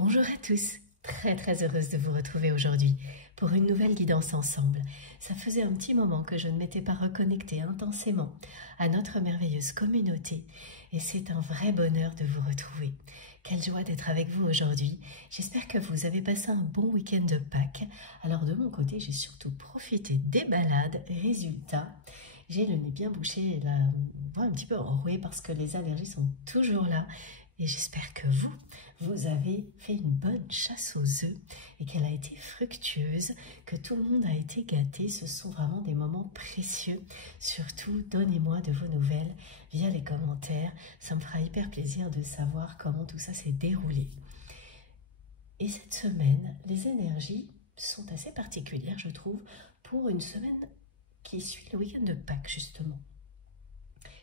Bonjour à tous, très heureuse de vous retrouver aujourd'hui pour une nouvelle guidance ensemble. Ça faisait un petit moment que je ne m'étais pas reconnectée intensément à notre merveilleuse communauté et c'est un vrai bonheur de vous retrouver. Quelle joie d'être avec vous aujourd'hui. J'espère que vous avez passé un bon week-end de Pâques. Alors de mon côté, j'ai surtout profité des balades. Résultat, j'ai le nez bien bouché et la voix un petit peu enrouée parce que les allergies sont toujours là. Et j'espère que vous avez fait une bonne chasse aux œufs et qu'elle a été fructueuse, que tout le monde a été gâté. Ce sont vraiment des moments précieux. Surtout, donnez-moi de vos nouvelles via les commentaires. Ça me fera hyper plaisir de savoir comment tout ça s'est déroulé. Et cette semaine, les énergies sont assez particulières, je trouve, pour une semaine qui suit le week-end de Pâques, justement.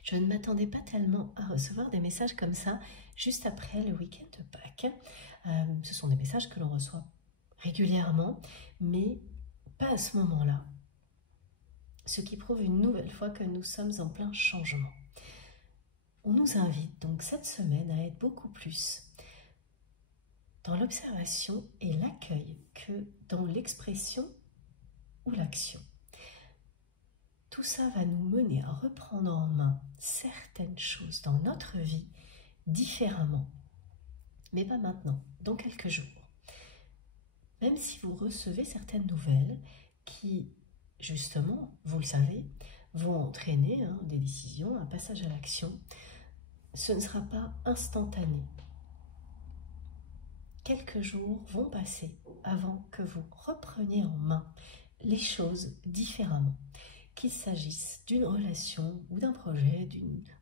Je ne m'attendais pas tellement à recevoir des messages comme ça juste après le week-end de Pâques. Ce sont des messages que l'on reçoit régulièrement, mais pas à ce moment-là. Ce qui prouve une nouvelle fois que nous sommes en plein changement. On nous invite donc cette semaine à être beaucoup plus dans l'observation et l'accueil que dans l'expression ou l'action. Tout ça va nous mener à reprendre en main certaines choses dans notre vie différemment. Mais pas maintenant, dans quelques jours. Même si vous recevez certaines nouvelles qui, justement, vous le savez, vont entraîner des décisions, un passage à l'action, ce ne sera pas instantané. Quelques jours vont passer avant que vous repreniez en main les choses différemment. Qu'il s'agisse d'une relation ou d'un projet,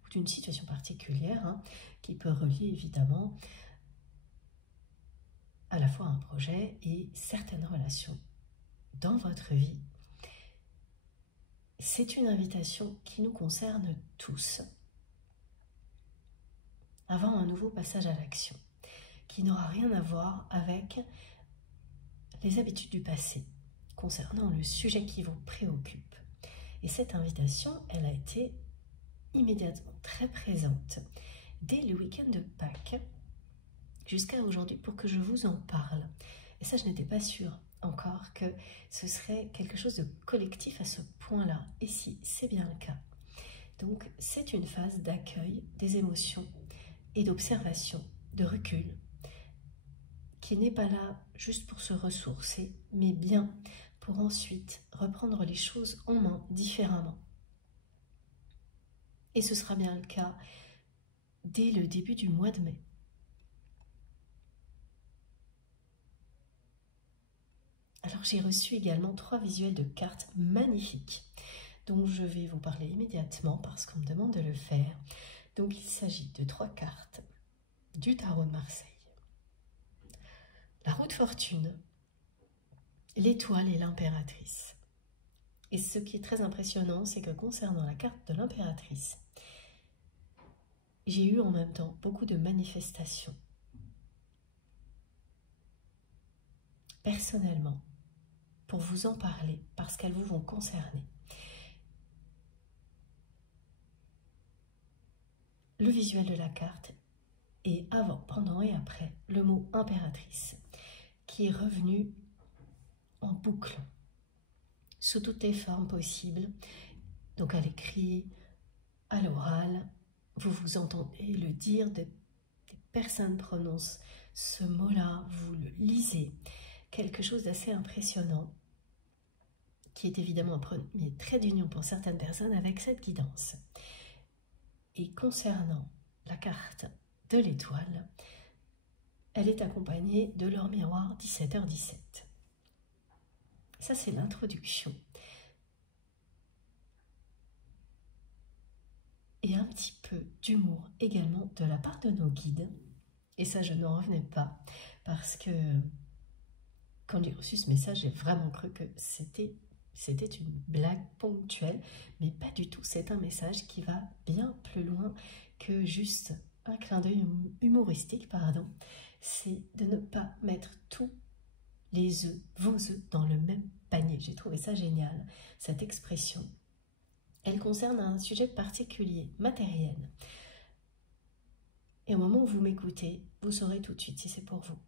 d'une situation particulière, qui peut relier évidemment à la fois un projet et certaines relations dans votre vie. C'est une invitation qui nous concerne tous avant un nouveau passage à l'action, qui n'aura rien à voir avec les habitudes du passé concernant le sujet qui vous préoccupe. Et cette invitation, elle a été immédiatement très présente dès le week-end de Pâques jusqu'à aujourd'hui pour que je vous en parle. Et ça, je n'étais pas sûre encore que ce serait quelque chose de collectif à ce point-là. Et si, c'est bien le cas. Donc, c'est une phase d'accueil des émotions et d'observation, de recul, qui n'est pas là juste pour se ressourcer, mais bien pour ensuite reprendre les choses en main différemment. Et ce sera bien le cas dès le début du mois de mai. Alors j'ai reçu également 3 visuels de cartes magnifiques, dont je vais vous parler immédiatement parce qu'on me demande de le faire. Donc il s'agit de 3 cartes du tarot de Marseille. La roue de fortune, l'étoile et l'impératrice. Et ce qui est très impressionnant, c'est que concernant la carte de l'impératrice, j'ai eu en même temps beaucoup de manifestations. Personnellement, pour vous en parler, parce qu'elles vous vont concerner. Le visuel de la carte est avant, pendant et après le mot impératrice, qui est revenu en boucle, sous toutes les formes possibles, donc à l'écrit, à l'oral. Vous entendez le dire, des personnes prononcent ce mot-là, vous le lisez. Quelque chose d'assez impressionnant, qui est évidemment un premier trait d'union pour certaines personnes avec cette guidance. Et concernant la carte de l'étoile, elle est accompagnée de leur miroir 17h17. Ça, c'est l'introduction. Et un petit peu d'humour également de la part de nos guides. Et ça, je n'en revenais pas, parce que quand j'ai reçu ce message, j'ai vraiment cru que c'était une blague ponctuelle, mais pas du tout. C'est un message qui va bien plus loin que juste un clin d'œil humoristique, pardon. C'est de ne pas mettre tous les œufs, vos œufs, dans le même panier. J'ai trouvé ça génial, cette expression. Elle concerne un sujet particulier, matériel. Et au moment où vous m'écoutez, vous saurez tout de suite si c'est pour vous.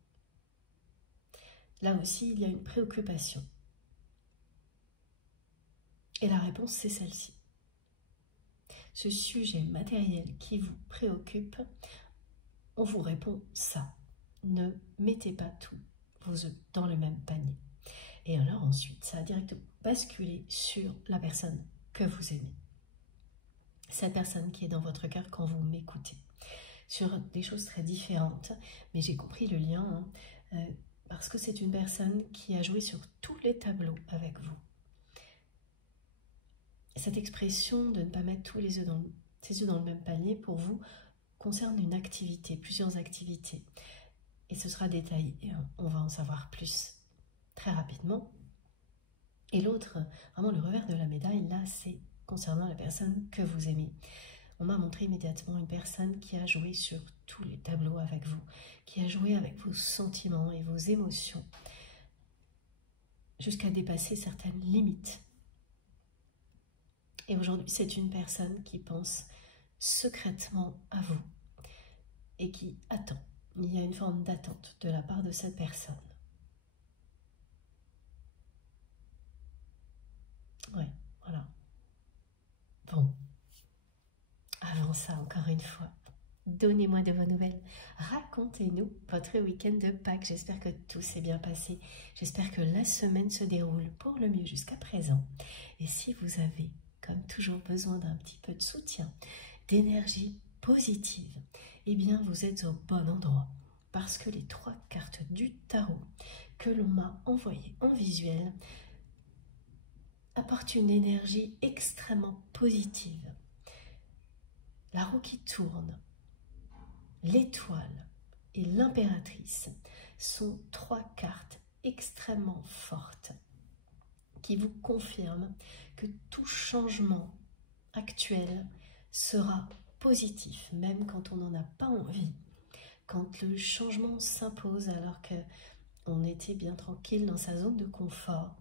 Là aussi, il y a une préoccupation. Et la réponse, c'est celle-ci. Ce sujet matériel qui vous préoccupe, on vous répond ça. Ne mettez pas tous vos œufs dans le même panier. Et alors ensuite, ça a directement basculé sur la personne que vous aimez. Cette personne qui est dans votre cœur quand vous m'écoutez. Sur des choses très différentes, mais j'ai compris le lien, parce que c'est une personne qui a joué sur tous les tableaux avec vous. Cette expression de ne pas mettre tous ses œufs dans le même panier, pour vous, concerne une activité, plusieurs activités. Et ce sera détaillé, on va en savoir plus très rapidement. Et l'autre, vraiment le revers de la médaille, là, c'est concernant la personne que vous aimez. On m'a montré immédiatement une personne qui a joué sur tous les tableaux avec vous, qui a joué avec vos sentiments et vos émotions, jusqu'à dépasser certaines limites. Et aujourd'hui, c'est une personne qui pense secrètement à vous et qui attend. Il y a une forme d'attente de la part de cette personne. Ouais, voilà. Bon. Avant ça, encore une fois, donnez-moi de vos nouvelles. Racontez-nous votre week-end de Pâques. J'espère que tout s'est bien passé. J'espère que la semaine se déroule pour le mieux jusqu'à présent. Et si vous avez, comme toujours, besoin d'un petit peu de soutien, d'énergie positive, eh bien, vous êtes au bon endroit. Parce que les 3 cartes du tarot que l'on m'a envoyées en visuel apportent une énergie extrêmement positive. La roue qui tourne, l'étoile et l'impératrice sont 3 cartes extrêmement fortes qui vous confirment que tout changement actuel sera positif, même quand on n'en a pas envie, quand le changement s'impose alors qu'on était bien tranquille dans sa zone de confort.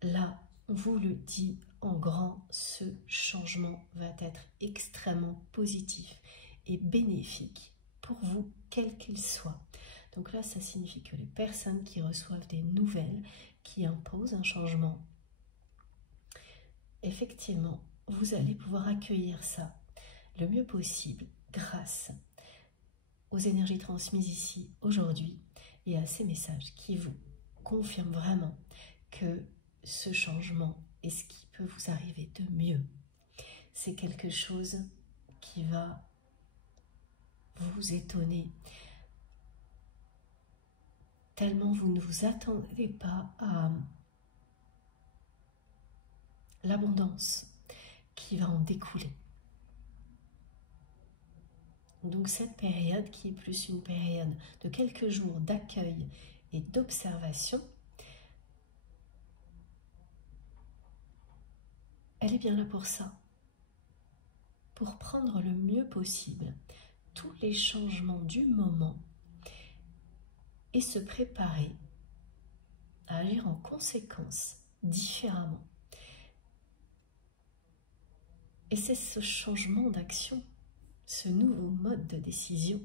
Là, on vous le dit en grand, ce changement va être extrêmement positif et bénéfique pour vous, quel qu'il soit. Donc là, ça signifie que les personnes qui reçoivent des nouvelles, qui imposent un changement, effectivement, vous allez pouvoir accueillir ça le mieux possible grâce aux énergies transmises ici aujourd'hui et à ces messages qui vous confirment vraiment que ce changement est ce qui peut vous arriver de mieux. C'est quelque chose qui va vous étonner, tellement vous ne vous attendez pas à l'abondance qui va en découler. Donc cette période qui est plus une période de quelques jours d'accueil et d'observation, elle est bien là pour ça, pour prendre le mieux possible tous les changements du moment et se préparer à agir en conséquence différemment. Et c'est ce changement d'action, ce nouveau mode de décision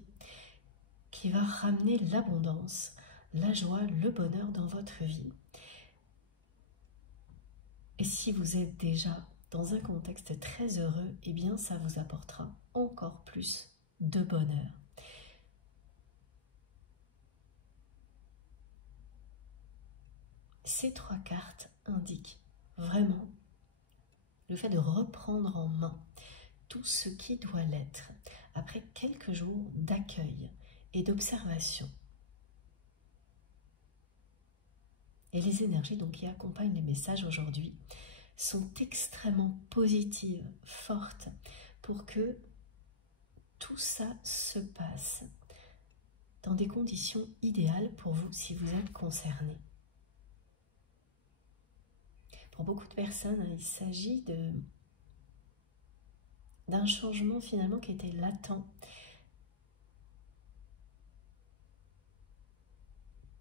qui va ramener l'abondance, la joie, le bonheur dans votre vie. Et si vous êtes déjà dans un contexte très heureux, eh bien ça vous apportera encore plus de bonheur. Ces 3 cartes indiquent vraiment le fait de reprendre en main tout ce qui doit l'être après quelques jours d'accueil et d'observation. Et les énergies donc, qui accompagnent les messages aujourd'hui sont extrêmement positives, fortes, pour que tout ça se passe dans des conditions idéales pour vous si vous êtes concerné. Pour beaucoup de personnes, il s'agit d'un changement finalement qui était latent.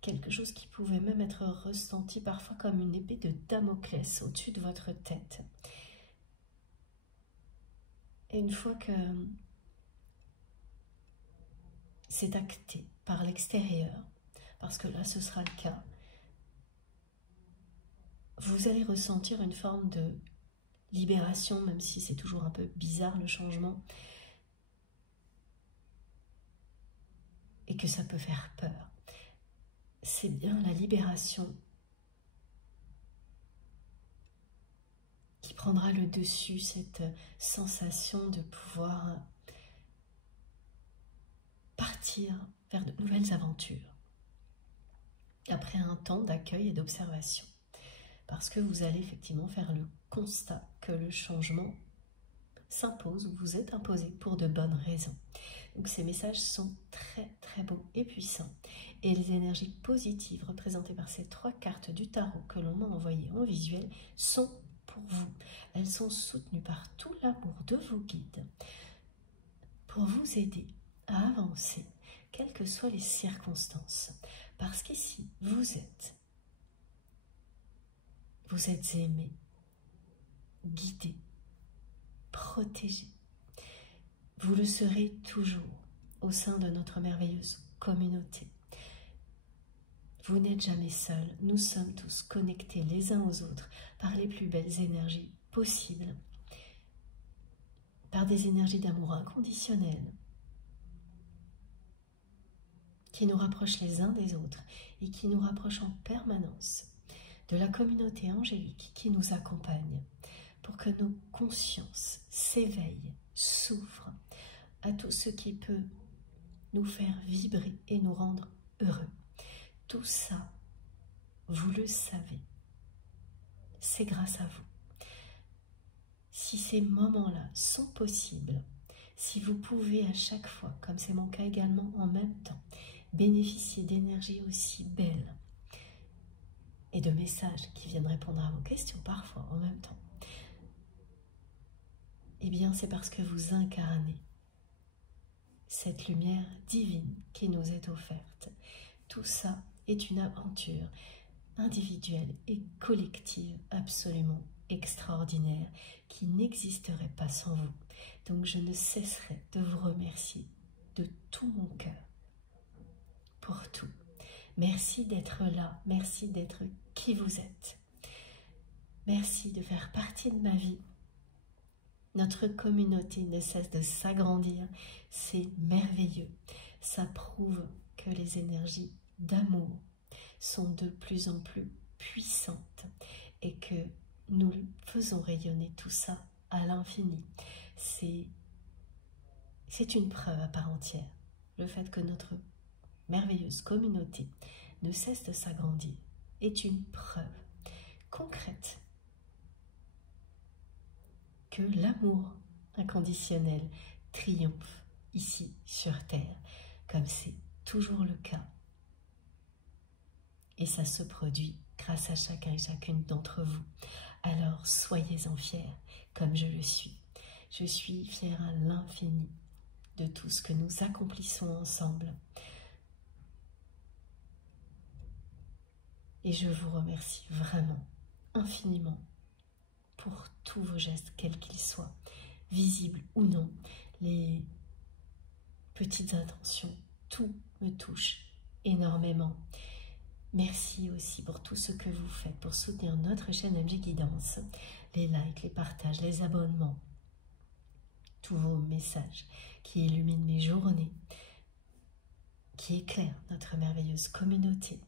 Quelque chose qui pouvait même être ressenti parfois comme une épée de Damoclès au-dessus de votre tête. Et une fois que c'est acté par l'extérieur, parce que là ce sera le cas, vous allez ressentir une forme de libération, même si c'est toujours un peu bizarre le changement, et que ça peut faire peur. C'est bien la libération qui prendra le dessus, cette sensation de pouvoir partir vers de nouvelles aventures, après un temps d'accueil et d'observation. Parce que vous allez effectivement faire le constat que le changement s'impose ou vous est imposé pour de bonnes raisons. Donc ces messages sont très très beaux et puissants. Et les énergies positives représentées par ces 3 cartes du tarot que l'on m'a envoyées en visuel sont pour vous. Elles sont soutenues par tout l'amour de vos guides pour vous aider à avancer, quelles que soient les circonstances. Parce qu'ici, vous êtes aimé, guidé, protégé. Vous le serez toujours au sein de notre merveilleuse communauté. Vous n'êtes jamais seul, nous sommes tous connectés les uns aux autres par les plus belles énergies possibles, par des énergies d'amour inconditionnel qui nous rapprochent les uns des autres et qui nous rapprochent en permanence de la communauté angélique qui nous accompagne pour que nos consciences s'éveillent, s'ouvrent à tout ce qui peut nous faire vibrer et nous rendre heureux. Tout ça, vous le savez, c'est grâce à vous. Si ces moments-là sont possibles, si vous pouvez à chaque fois, comme c'est mon cas également en même temps, bénéficier d'énergies aussi belles et de messages qui viennent répondre à vos questions parfois en même temps, eh bien c'est parce que vous incarnez cette lumière divine qui nous est offerte. Tout ça est une aventure individuelle et collective absolument extraordinaire qui n'existerait pas sans vous. Donc je ne cesserai de vous remercier de tout mon cœur pour tout. Merci d'être là, merci d'être qui vous êtes. Merci de faire partie de ma vie. Notre communauté ne cesse de s'agrandir, c'est merveilleux. Ça prouve que les énergies d'amour sont de plus en plus puissantes et que nous faisons rayonner tout ça à l'infini. C'est une preuve à part entière, le fait que notre merveilleuse communauté ne cesse de s'agrandir est une preuve concrète que l'amour inconditionnel triomphe ici sur Terre, comme c'est toujours le cas. Et ça se produit grâce à chacun et chacune d'entre vous. Alors soyez-en fiers, comme je le suis. Je suis fière à l'infini de tout ce que nous accomplissons ensemble. Et je vous remercie vraiment, infiniment, pour tous vos gestes, quels qu'ils soient, visibles ou non, les petites intentions, tout me touche énormément. Merci aussi pour tout ce que vous faites pour soutenir notre chaîne MJ Guidance, les likes, les partages, les abonnements, tous vos messages qui illuminent mes journées, qui éclairent notre merveilleuse communauté.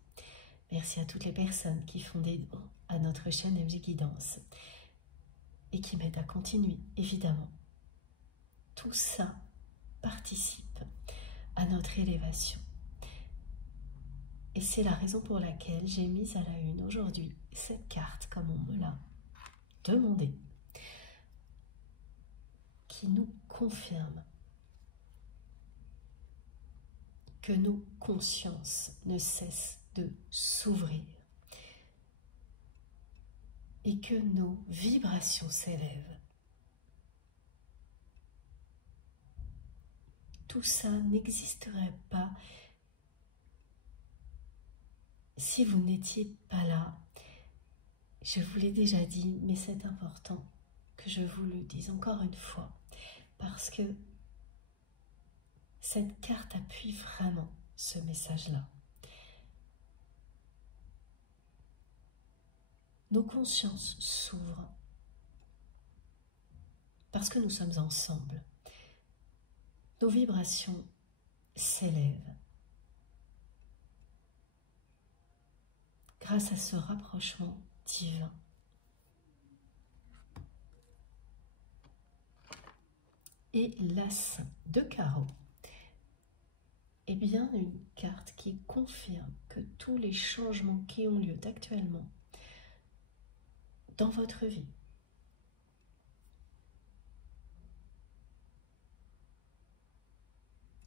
Merci à toutes les personnes qui font des dons à notre chaîne MJ Guidance et qui m'aident à continuer, évidemment. Tout ça participe à notre élévation. Et c'est la raison pour laquelle j'ai mis à la une aujourd'hui cette carte, comme on me l'a demandé, qui nous confirme que nos consciences ne cessent de s'ouvrir et que nos vibrations s'élèvent. Tout ça n'existerait pas si vous n'étiez pas là. Je vous l'ai déjà dit, mais c'est important que je vous le dise encore une fois, parce que cette carte appuie vraiment ce message-là. nos consciences s'ouvrent parce que nous sommes ensemble. Nos vibrations s'élèvent grâce à ce rapprochement divin. Et l'as de carreau est bien une carte qui confirme que tous les changements qui ont lieu actuellement dans votre vie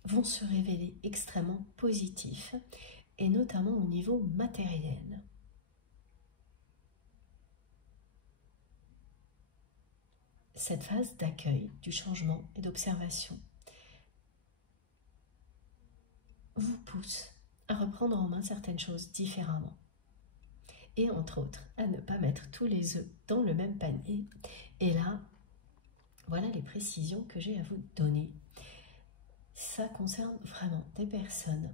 vont se révéler extrêmement positifs, et notamment au niveau matériel. Cette phase d'accueil du changement et d'observation vous pousse à reprendre en main certaines choses différemment. Et entre autres, à ne pas mettre tous les œufs dans le même panier. Et là, voilà les précisions que j'ai à vous donner. Ça concerne vraiment des personnes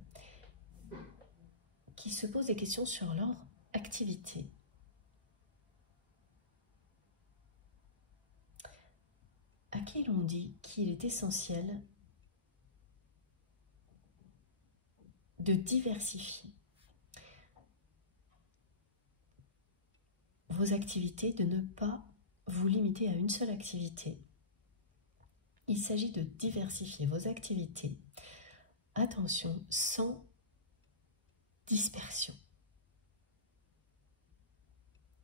qui se posent des questions sur leur activité. À qui l'on dit qu'il est essentiel de diversifier vos activités, de ne pas vous limiter à une seule activité. Il s'agit de diversifier vos activités. Attention, sans dispersion.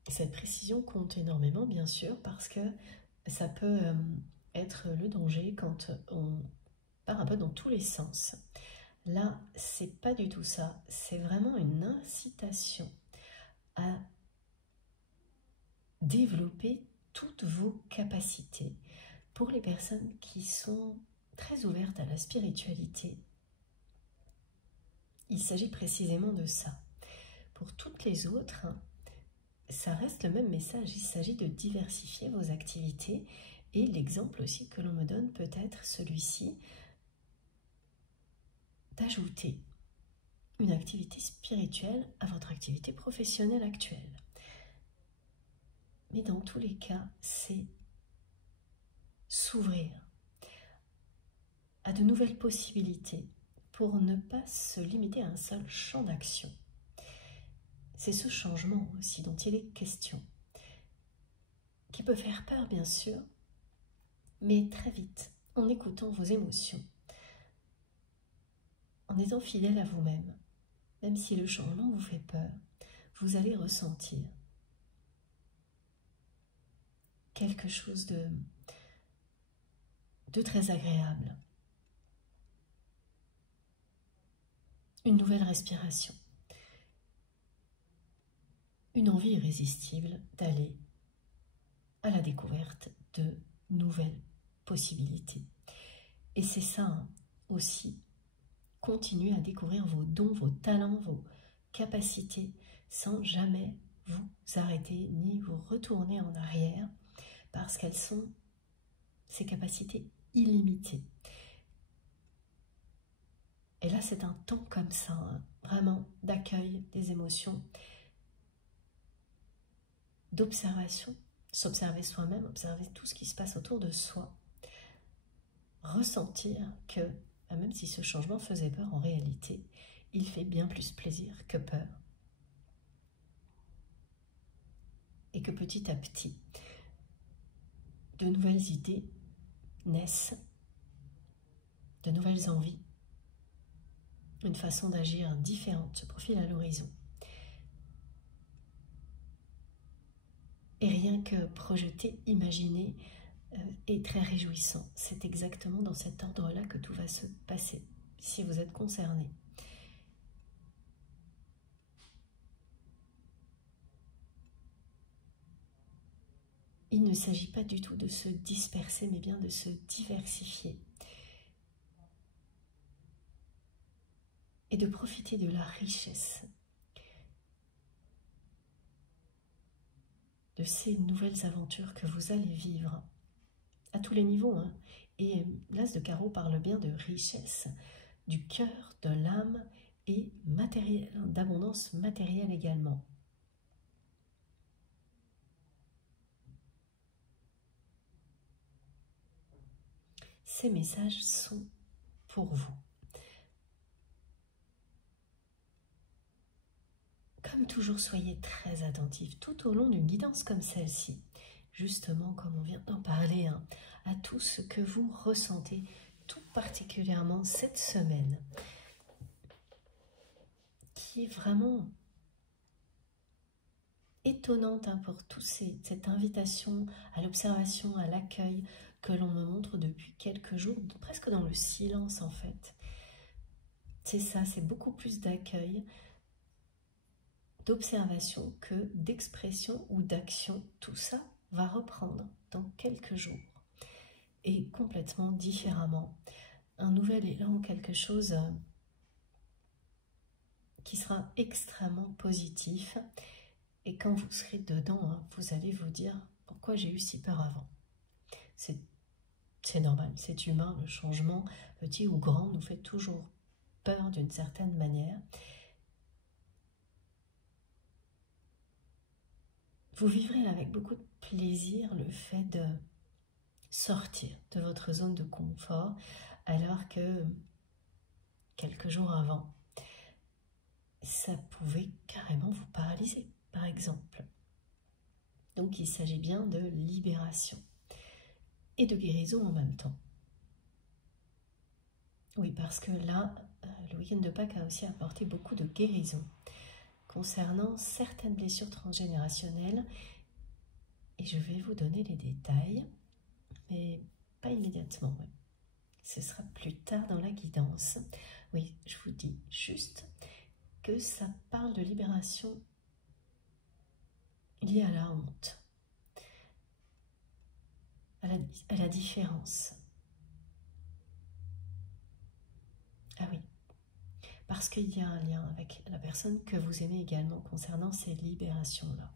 Cette précision compte énormément, bien sûr, parce que ça peut être le danger quand on part un peu dans tous les sens. Là, c'est pas du tout ça. C'est vraiment une incitation à développer toutes vos capacités. Pour les personnes qui sont très ouvertes à la spiritualité, il s'agit précisément de ça. Pour toutes les autres, ça reste le même message. Il s'agit de diversifier vos activités. Et l'exemple aussi que l'on me donne peut être celui-ci, d'ajouter une activité spirituelle à votre activité professionnelle actuelle. Mais dans tous les cas, c'est s'ouvrir à de nouvelles possibilités pour ne pas se limiter à un seul champ d'action. C'est ce changement aussi dont il est question, qui peut faire peur bien sûr, mais très vite, en écoutant vos émotions, en étant fidèle à vous-même, même si le changement vous fait peur, vous allez ressentir quelque chose de très agréable. Une nouvelle respiration. Une envie irrésistible d'aller à la découverte de nouvelles possibilités. Et c'est ça hein, aussi, continuez à découvrir vos dons, vos talents, vos capacités, sans jamais vous arrêter ni vous retourner en arrière, parce qu'elles sont ces capacités illimitées. Et là, c'est un temps comme ça, hein, vraiment d'accueil des émotions, d'observation, s'observer soi-même, observer tout ce qui se passe autour de soi, ressentir que, même si ce changement faisait peur, en réalité, il fait bien plus plaisir que peur. Et que petit à petit, de nouvelles idées naissent, de nouvelles envies, une façon d'agir différente se profile à l'horizon. Et rien que projeter, imaginer est très réjouissant. C'est exactement dans cet ordre-là que tout va se passer, si vous êtes concerné. Il ne s'agit pas du tout de se disperser, mais bien de se diversifier. Et de profiter de la richesse de ces nouvelles aventures que vous allez vivre à tous les niveaux. Hein. Et l'As de carreau parle bien de richesse, du cœur, de l'âme et matériel, d'abondance matérielle également. ces messages sont pour vous. Comme toujours, soyez très attentifs tout au long d'une guidance comme celle-ci, justement comme on vient d'en parler, à tout ce que vous ressentez, tout particulièrement cette semaine, qui est vraiment étonnante pour tous cette invitation à l'observation, à l'accueil que l'on me montre depuis quelques jours, presque dans le silence en fait. C'est ça, c'est beaucoup plus d'accueil, d'observation que d'expression ou d'action. Tout ça va reprendre dans quelques jours et complètement différemment. Un nouvel élan, quelque chose qui sera extrêmement positif. Et quand vous serez dedans, vous allez vous dire pourquoi j'ai eu si peur avant. C'est normal, c'est humain, le changement, petit ou grand, nous fait toujours peur d'une certaine manière. Vous vivrez avec beaucoup de plaisir le fait de sortir de votre zone de confort, alors que quelques jours avant, ça pouvait carrément vous paralyser, par exemple. Donc il s'agit bien de libération et de guérison en même temps. Oui, parce que là, le week-end de Pâques a aussi apporté beaucoup de guérison concernant certaines blessures transgénérationnelles. Et je vais vous donner les détails, mais pas immédiatement. Oui. Ce sera plus tard dans la guidance. Oui, je vous dis juste que ça parle de libération liée à la honte, à la différence. Ah oui, parce qu'il y a un lien avec la personne que vous aimez également concernant ces libérations-là.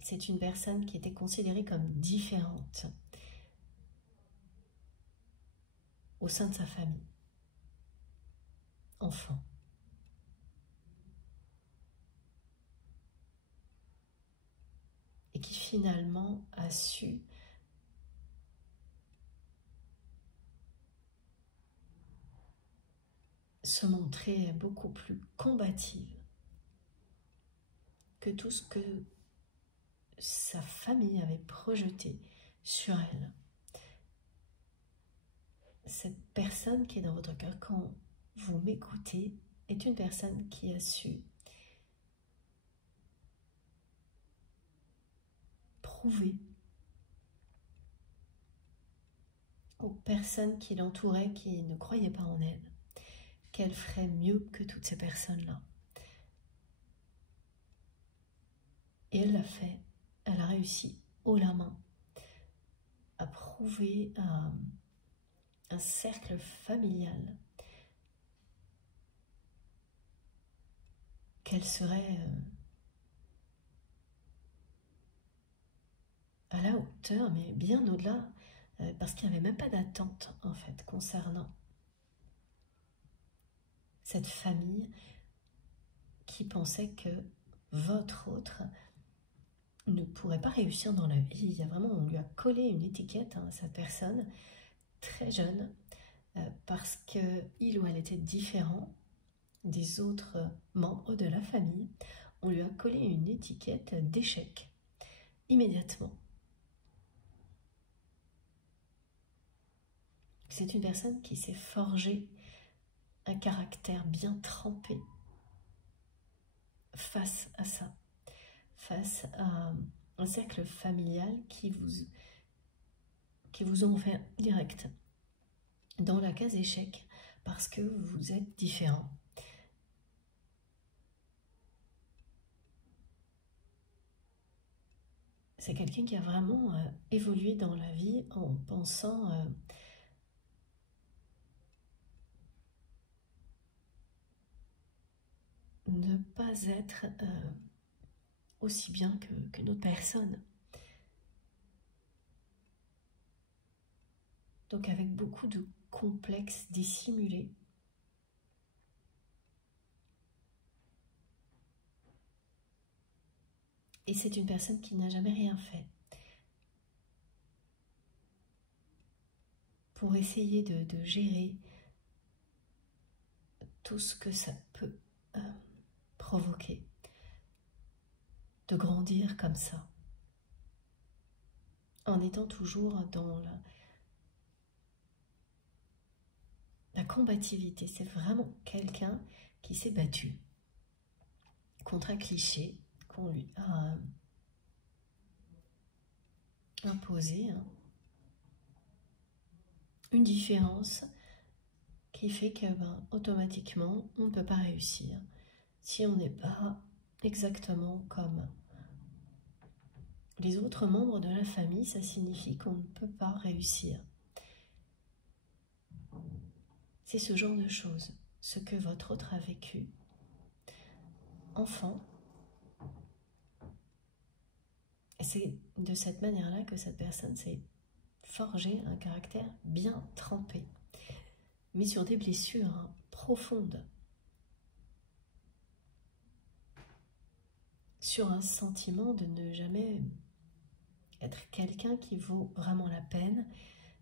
C'est une personne qui était considérée comme différente au sein de sa famille, enfant. Et qui finalement a su se montrer beaucoup plus combative que tout ce que sa famille avait projeté sur elle. Cette personne qui est dans votre cœur quand vous m'écoutez est une personne qui a su prouver aux personnes qui l'entouraient, qui ne croyaient pas en elle, qu'elle ferait mieux que toutes ces personnes-là. Et elle l'a fait, elle a réussi haut la main à prouver à un cercle familial qu'elle serait à la hauteur, mais bien au-delà, parce qu'il n'y avait même pas d'attente en fait concernant cette famille qui pensait que votre autre ne pourrait pas réussir dans la vie. Il y a vraiment, on lui a collé une étiquette à cette personne très jeune parce qu'il ou elle était différent des autres membres de la famille. On lui a collé une étiquette d'échec immédiatement. C'est une personne qui s'est forgé un caractère bien trempé face à ça, face à un cercle familial qui vous enferme direct dans la case échec parce que vous êtes différent. C'est quelqu'un qui a vraiment évolué dans la vie en pensant ne pas être aussi bien qu'une autre personne. Donc avec beaucoup de complexes dissimulés. Et c'est une personne qui n'a jamais rien fait pour essayer de gérer tout ce que ça peut provoquer, de grandir comme ça, en étant toujours dans la combativité. C'est vraiment quelqu'un qui s'est battu contre un cliché qu'on lui a imposé, hein. Une différence qui fait que automatiquement on ne peut pas réussir si on n'est pas exactement comme les autres membres de la famille. Ça signifie qu'on ne peut pas réussir. C'est ce genre de choses, ce que votre autre a vécu enfant. Et c'est de cette manière-là que cette personne s'est forgé un caractère bien trempé, mais sur des blessures profondes, sur un sentiment de ne jamais être quelqu'un qui vaut vraiment la peine,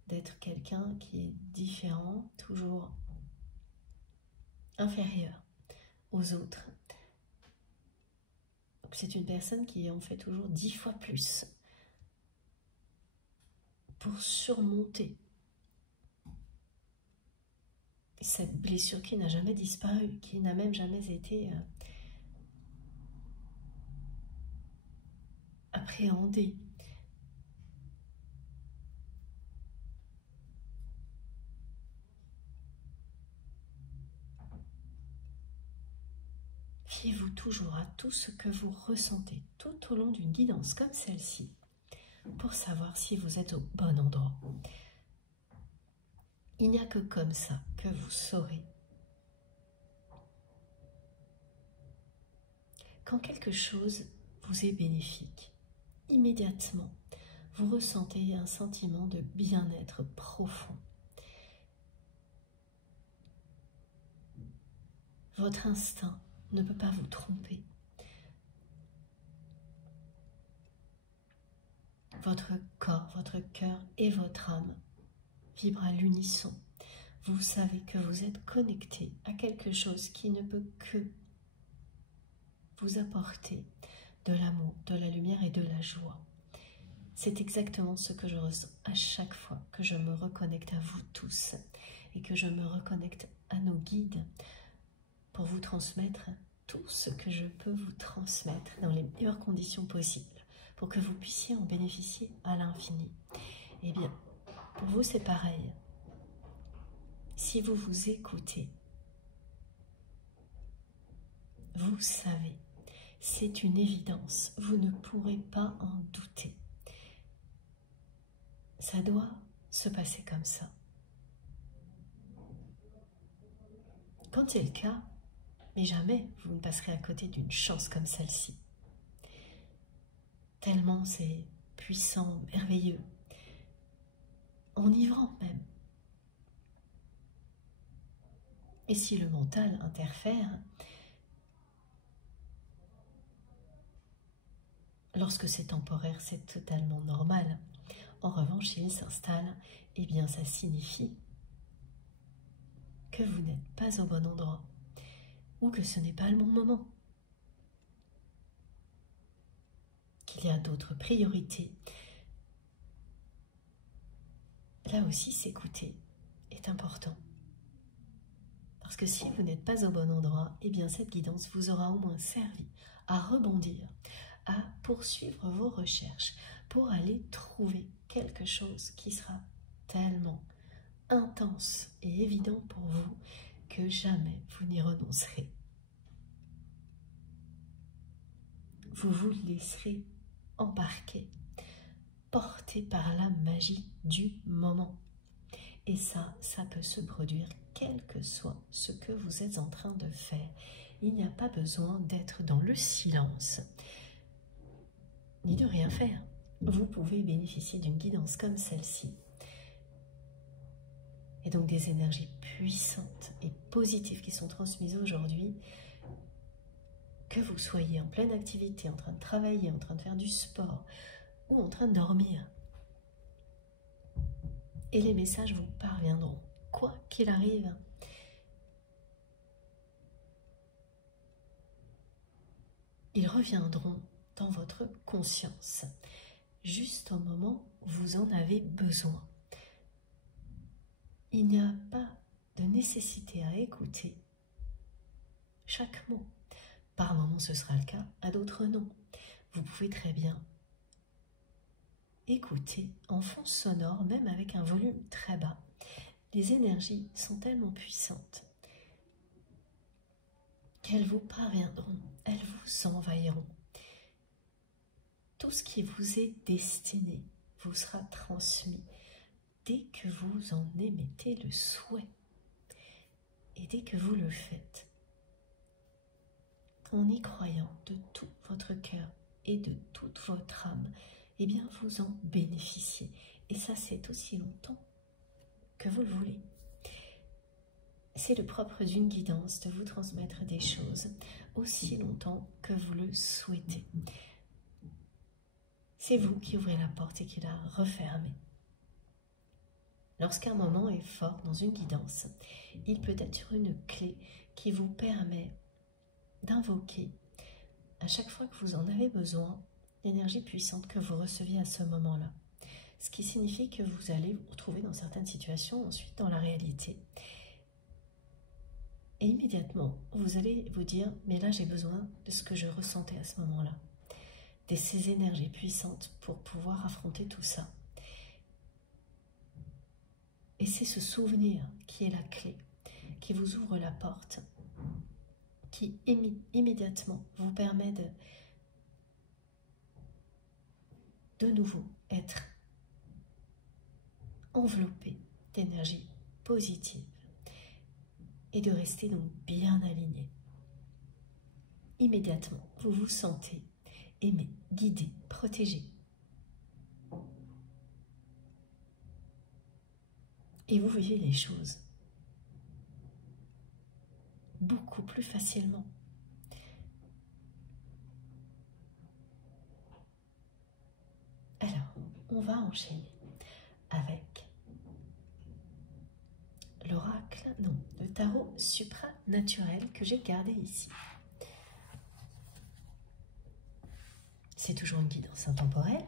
d'être quelqu'un qui est différent, toujours inférieur aux autres. C'est une personne qui en fait toujours 10 fois plus pour surmonter cette blessure qui n'a jamais disparu, qui n'a même jamais été appréhendée. Fiez-vous toujours à tout ce que vous ressentez tout au long d'une guidance comme celle-ci pour savoir si vous êtes au bon endroit. Il n'y a que comme ça que vous saurez. Quand quelque chose vous est bénéfique, immédiatement, vous ressentez un sentiment de bien-être profond. Votre instinct ne peut pas vous tromper. Votre corps, votre cœur et votre âme vibrent à l'unisson. Vous savez que vous êtes connecté à quelque chose qui ne peut que vous apporter de l'amour, de la lumière et de la joie. C'est exactement ce que je ressens à chaque fois que je me reconnecte à vous tous et que je me reconnecte à nos guides pour vous transmettre tout ce que je peux vous transmettre dans les meilleures conditions possibles pour que vous puissiez en bénéficier à l'infini. Eh bien, pour vous c'est pareil. Si vous vous écoutez, vous savez, c'est une évidence, vous ne pourrez pas en douter. Ça doit se passer comme ça. Quand c'est le cas, mais jamais vous ne passerez à côté d'une chance comme celle-ci. Tellement c'est puissant, merveilleux, enivrant même. Et si le mental interfère, lorsque c'est temporaire, c'est totalement normal. En revanche, s'il s'installe, eh bien ça signifie que vous n'êtes pas au bon endroit ou que ce n'est pas le bon moment. Qu'il y a d'autres priorités. Là aussi, s'écouter est important. Parce que si vous n'êtes pas au bon endroit, eh bien cette guidance vous aura au moins servi à rebondir, à poursuivre vos recherches pour aller trouver quelque chose qui sera tellement intense et évident pour vous que jamais vous n'y renoncerez. Vous vous laisserez embarquer, porté par la magie du moment. Et ça peut se produire quel que soit ce que vous êtes en train de faire. Il n'y a pas besoin d'être dans le silence, ni de rien faire. Vous pouvez bénéficier d'une guidance comme celle-ci. Et donc des énergies puissantes et positives qui sont transmises aujourd'hui, que vous soyez en pleine activité, en train de travailler, en train de faire du sport ou en train de dormir. et les messages vous parviendront, quoi qu'il arrive. Ils reviendront dans votre conscience, juste au moment où vous en avez besoin. Il n'y a pas de nécessité à écouter chaque mot. Par moments ce sera le cas, à d'autres non. Vous pouvez très bien écouter en fond sonore, même avec un volume très bas. Les énergies sont tellement puissantes qu'elles vous parviendront, elles vous envahiront. Tout ce qui vous est destiné vous sera transmis dès que vous en émettez le souhait et dès que vous le faites, en y croyant de tout votre cœur et de toute votre âme, eh bien vous en bénéficiez. Et ça, c'est aussi longtemps que vous le voulez. C'est le propre d'une guidance de vous transmettre des choses aussi longtemps que vous le souhaitez. C'est vous qui ouvrez la porte et qui la refermez. Lorsqu'un moment est fort dans une guidance, il peut être une clé qui vous permet d'invoquer, à chaque fois que vous en avez besoin, l'énergie puissante que vous receviez à ce moment-là. Ce qui signifie que vous allez vous retrouver dans certaines situations, ensuite dans la réalité. Et immédiatement, vous allez vous dire, mais là j'ai besoin de ce que je ressentais à ce moment-là. De ces énergies puissantes pour pouvoir affronter tout ça. Et c'est ce souvenir qui est la clé, qui vous ouvre la porte, qui immédiatement vous permet de nouveau être enveloppé d'énergie positive et de rester donc bien aligné. Immédiatement, vous vous sentez aimé, guidé, protégé. Et vous vivez les choses beaucoup plus facilement. Alors, on va enchaîner avec l'oracle, non, le tarot supranaturel que j'ai gardé ici. C'est toujours une guidance intemporelle.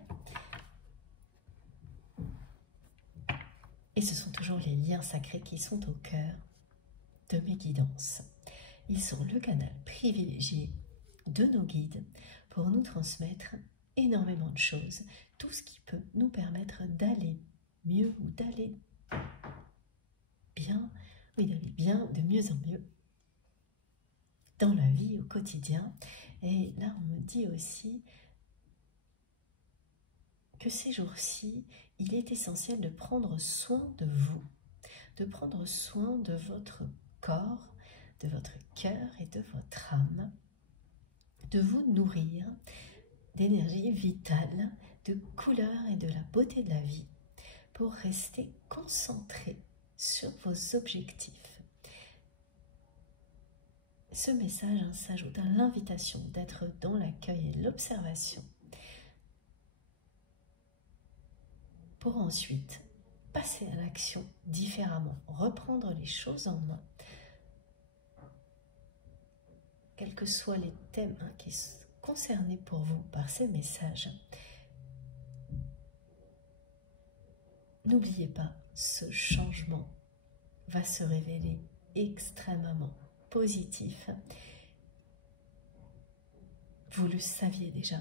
Et ce sont toujours les liens sacrés qui sont au cœur de mes guidances. Ils sont le canal privilégié de nos guides pour nous transmettre énormément de choses, tout ce qui peut nous permettre d'aller mieux ou d'aller bien, de mieux en mieux dans la vie au quotidien. Et là, on me dit aussi que ces jours-ci, il est essentiel de prendre soin de vous, de prendre soin de votre corps, de votre cœur et de votre âme, de vous nourrir d'énergie vitale, de couleurs et de la beauté de la vie pour rester concentré sur vos objectifs. Ce message s'ajoute à l'invitation d'être dans l'accueil et l'observation pour ensuite passer à l'action différemment, reprendre les choses en main, quels que soient les thèmes qui sont concernés pour vous par ces messages. N'oubliez pas, ce changement va se révéler extrêmement positif. Vous le saviez déjà.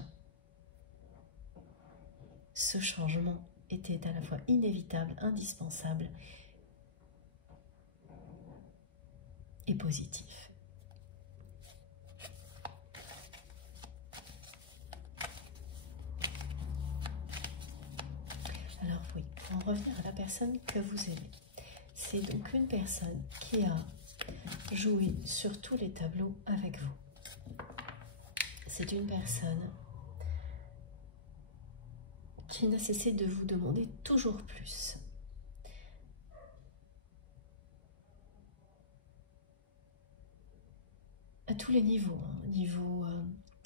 Ce changement était à la fois inévitable, indispensable et positif. Alors oui, pour en revenir à la personne que vous aimez, c'est donc une personne qui a joué sur tous les tableaux avec vous. C'est une personne qui n'a cessé de vous demander toujours plus. À tous les niveaux, niveau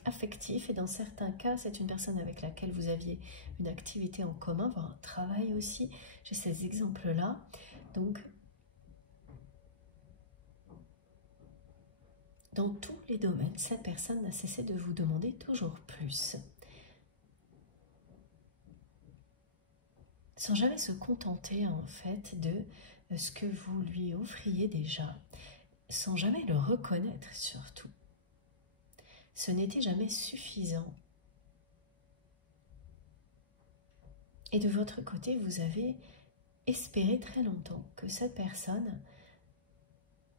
affectif, et dans certains cas, c'est une personne avec laquelle vous aviez une activité en commun, voire un travail aussi. J'ai ces exemples-là. Donc, dans tous les domaines, cette personne n'a cessé de vous demander toujours plus. Sans jamais se contenter, en fait, de ce que vous lui offriez déjà, sans jamais le reconnaître surtout. Ce n'était jamais suffisant. Et de votre côté, vous avez espéré très longtemps que cette personne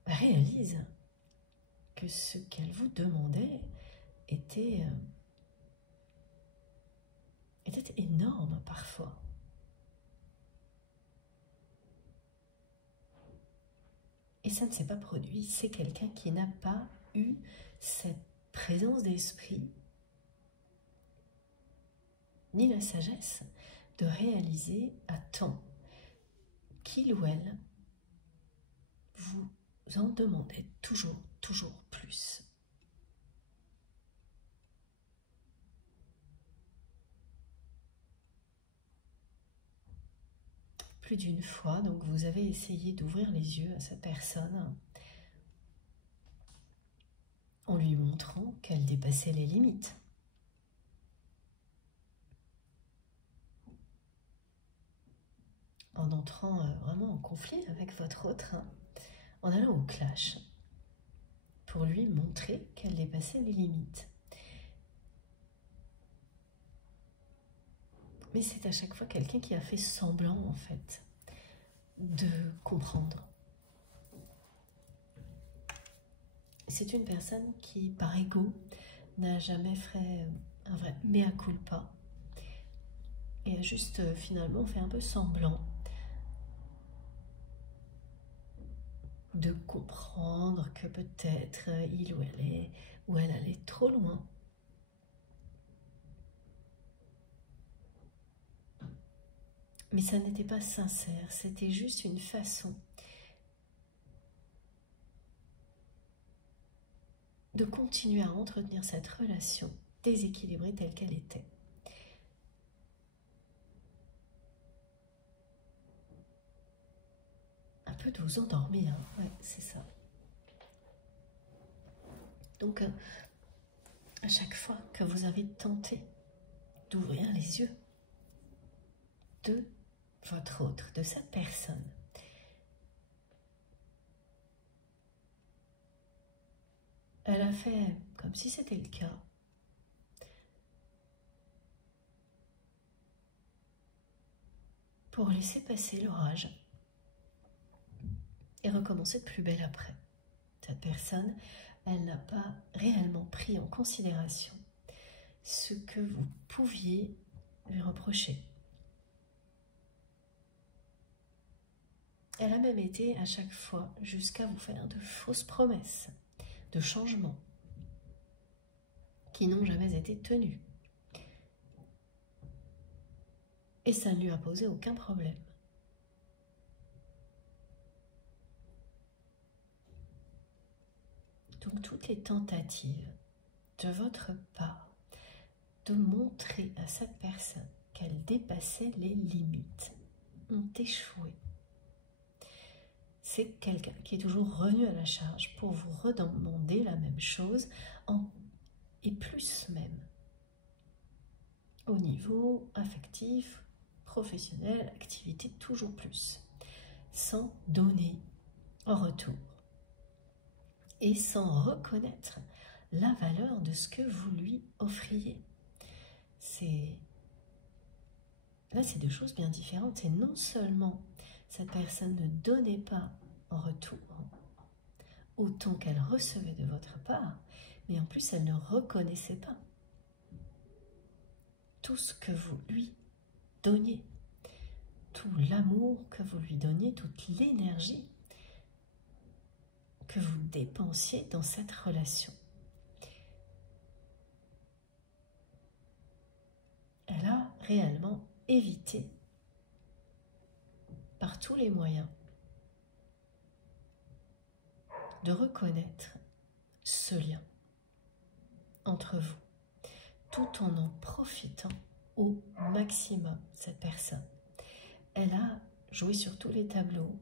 réalise que ce qu'elle vous demandait était énorme parfois. Et ça ne s'est pas produit. C'est quelqu'un qui n'a pas eu cette présence d'esprit, ni la sagesse de réaliser à temps qu'il ou elle vous en demandait toujours plus. Plus d'une fois, donc vous avez essayé d'ouvrir les yeux à cette personne en lui montrant qu'elle dépassait les limites. En entrant vraiment en conflit avec votre autre, en allant au clash, pour lui montrer qu'elle dépassait les limites. Mais c'est à chaque fois quelqu'un qui a fait semblant, en fait, de comprendre. C'est une personne qui, par ego, n'a jamais fait un vrai mea culpa et a juste finalement fait un peu semblant de comprendre que peut-être il ou elle allait trop loin. Mais ça n'était pas sincère, c'était juste une façon de continuer à entretenir cette relation déséquilibrée telle qu'elle était. Un peu de vous endormir, hein. Ouais, c'est ça. Donc, à chaque fois que vous avez tenté d'ouvrir les yeux de votre autre, de cette personne, elle a fait comme si c'était le cas. Pour laisser passer l'orage et recommencer de plus belle après. Cette personne, elle n'a pas réellement pris en considération ce que vous pouviez lui reprocher. Elle a même été à chaque fois jusqu'à vous faire de fausses promesses de changement qui n'ont jamais été tenues. Et ça ne lui a posé aucun problème. Donc toutes les tentatives de votre part de montrer à cette personne qu'elle dépassait les limites ont échoué. C'est quelqu'un qui est toujours revenu à la charge pour vous redemander la même chose, et plus même, au niveau affectif, professionnel, activité, toujours plus, sans donner en retour et sans reconnaître la valeur de ce que vous lui offriez. Là, c'est deux choses bien différentes. Et non seulement cette personne ne donnait pas en retour autant qu'elle recevait de votre part, mais en plus, elle ne reconnaissait pas tout ce que vous lui donniez, tout l'amour que vous lui donniez, toute l'énergie que vous dépensiez dans cette relation. Elle a réellement évité par tous les moyens de reconnaître ce lien entre vous. tout en profitant au maximum, cette personne. Elle a joué sur tous les tableaux.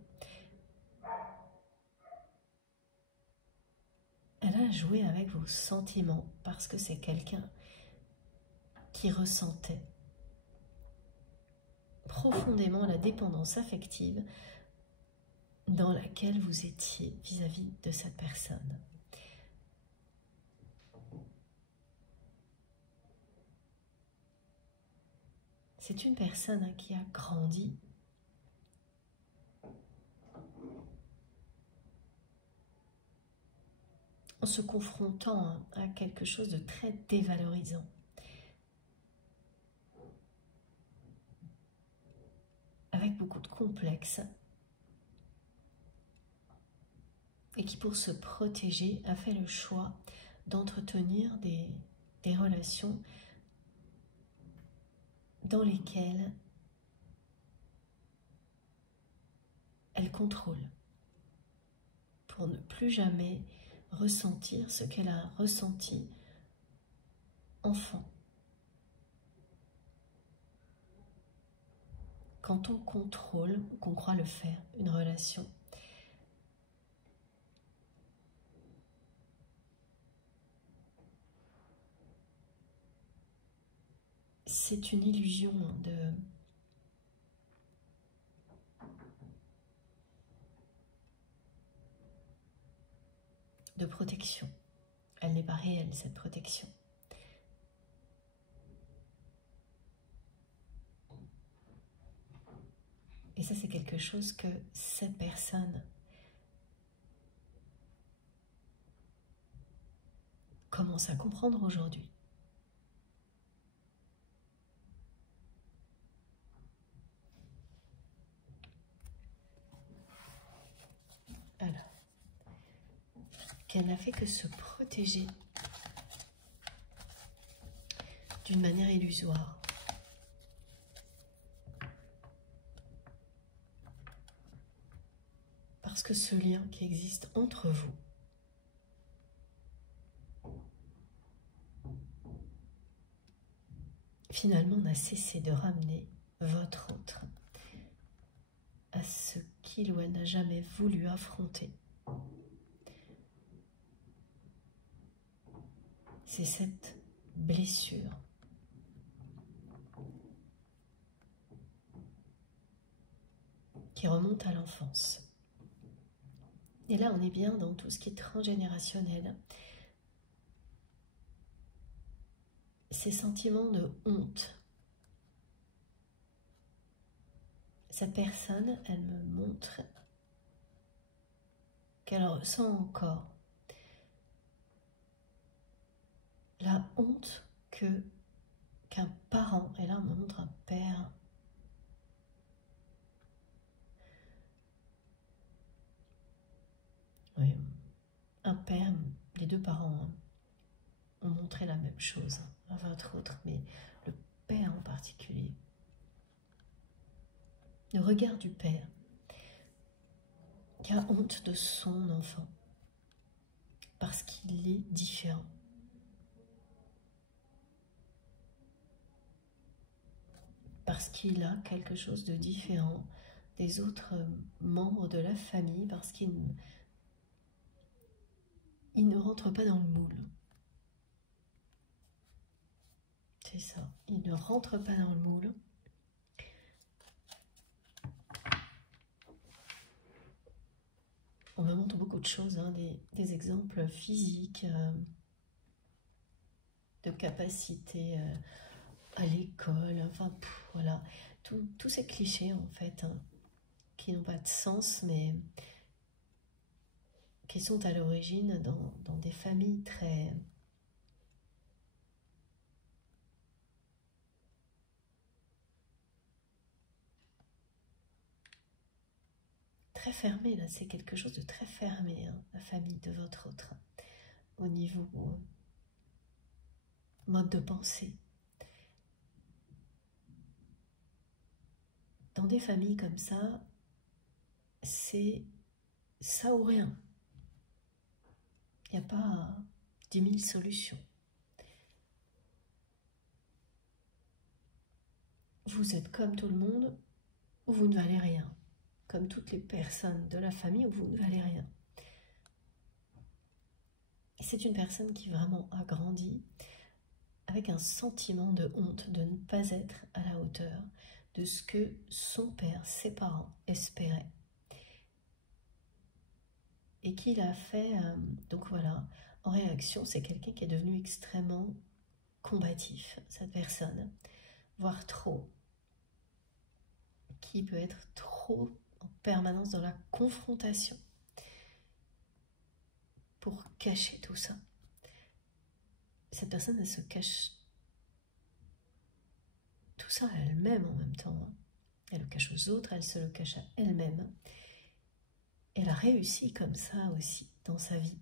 Elle a joué avec vos sentiments parce que c'est quelqu'un qui ressentait profondément la dépendance affective dans laquelle vous étiez vis-à-vis de cette personne. C'est une personne qui a grandi en se confrontant à quelque chose de très dévalorisant. Avec beaucoup de complexes. Et qui, pour se protéger, a fait le choix d'entretenir des relations dans lesquelles elle contrôle, pour ne plus jamais ressentir ce qu'elle a ressenti enfant. Quand on contrôle, qu'on croit le faire, une relation, c'est une illusion de protection. Elle n'est pas réelle, cette protection. Et ça, c'est quelque chose que cette personne commence à comprendre aujourd'hui. Alors, qu'elle n'a fait que se protéger d'une manière illusoire. Parce que ce lien qui existe entre vous finalement n'a cessé de ramener votre autre à ce qu'il ou elle n'a jamais voulu affronter. C'est cette blessure qui remonte à l'enfance. Et là, on est bien dans tout ce qui est transgénérationnel. Ces sentiments de honte. Cette personne, elle me montre qu'elle ressent encore la honte qu'un parent, et là on me montre un père, oui, un père, les deux parents ont montré la même chose à votre autre, mais le père en particulier. Le regard du père qui a honte de son enfant parce qu'il est différent. Parce qu'il a quelque chose de différent des autres membres de la famille, parce qu'il ne rentre pas dans le moule. C'est ça, il ne rentre pas dans le moule. On me montre beaucoup de choses, hein, des exemples physiques, de capacités à l'école, enfin voilà, tous ces clichés en fait, hein, qui n'ont pas de sens, mais qui sont à l'origine dans des familles très fermées. Là, c'est quelque chose de très fermé, hein, la famille de votre autre, au niveau mode de pensée. Dans des familles comme ça, c'est ça ou rien. Il n'y a pas 10 000 solutions. vous êtes comme tout le monde ou vous ne valez rien, comme toutes les personnes de la famille où vous ne valez rien. C'est une personne qui vraiment a grandi avec un sentiment de honte de ne pas être à la hauteur de ce que son père, ses parents espéraient. Et qu'il a fait, donc voilà, en réaction, c'est quelqu'un qui est devenu extrêmement combatif, cette personne, voire trop, qui peut être trop en permanence dans la confrontation pour cacher tout ça. Cette personne, elle se cache tout ça à elle-même en même temps. Elle le cache aux autres, elle se le cache à elle-même. Elle a réussi comme ça aussi dans sa vie.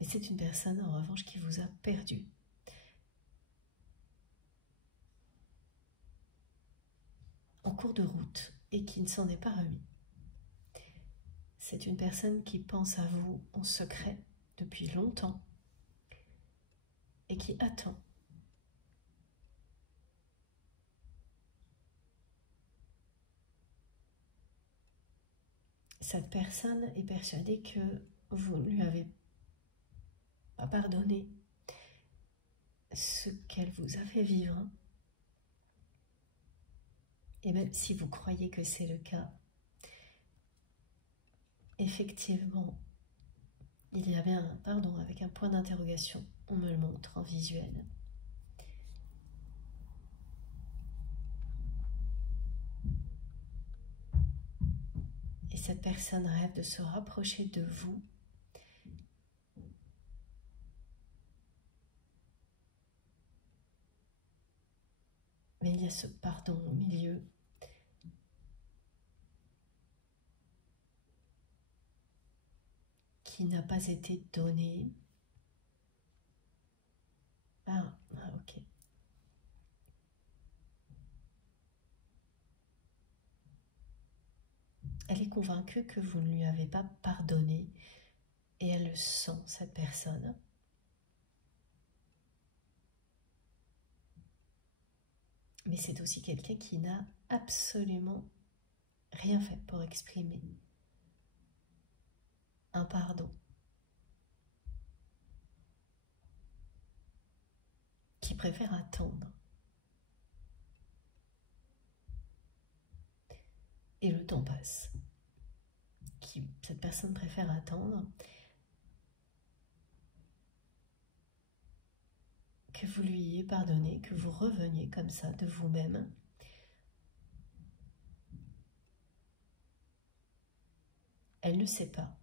Mais c'est une personne en revanche qui vous a perdu. En cours de route et qui ne s'en est pas remis. C'est une personne qui pense à vous en secret depuis longtemps et qui attend. Cette personne est persuadée que vous ne lui avez pas pardonné ce qu'elle vous a fait vivre. Et même si vous croyez que c'est le cas, effectivement, il y avait un pardon avec un point d'interrogation. On me le montre en visuel. Et cette personne rêve de se rapprocher de vous. Mais il y a ce pardon au milieu. Qui n'a pas été donné. Ah, ok. Elle est convaincue que vous ne lui avez pas pardonné et elle le sent, cette personne. Mais c'est aussi quelqu'un qui n'a absolument rien fait pour exprimer un pardon. Qui préfère attendre. Et le temps passe. Cette personne préfère attendre que vous lui ayez pardonné, que vous reveniez comme ça de vous-même. Elle ne sait pas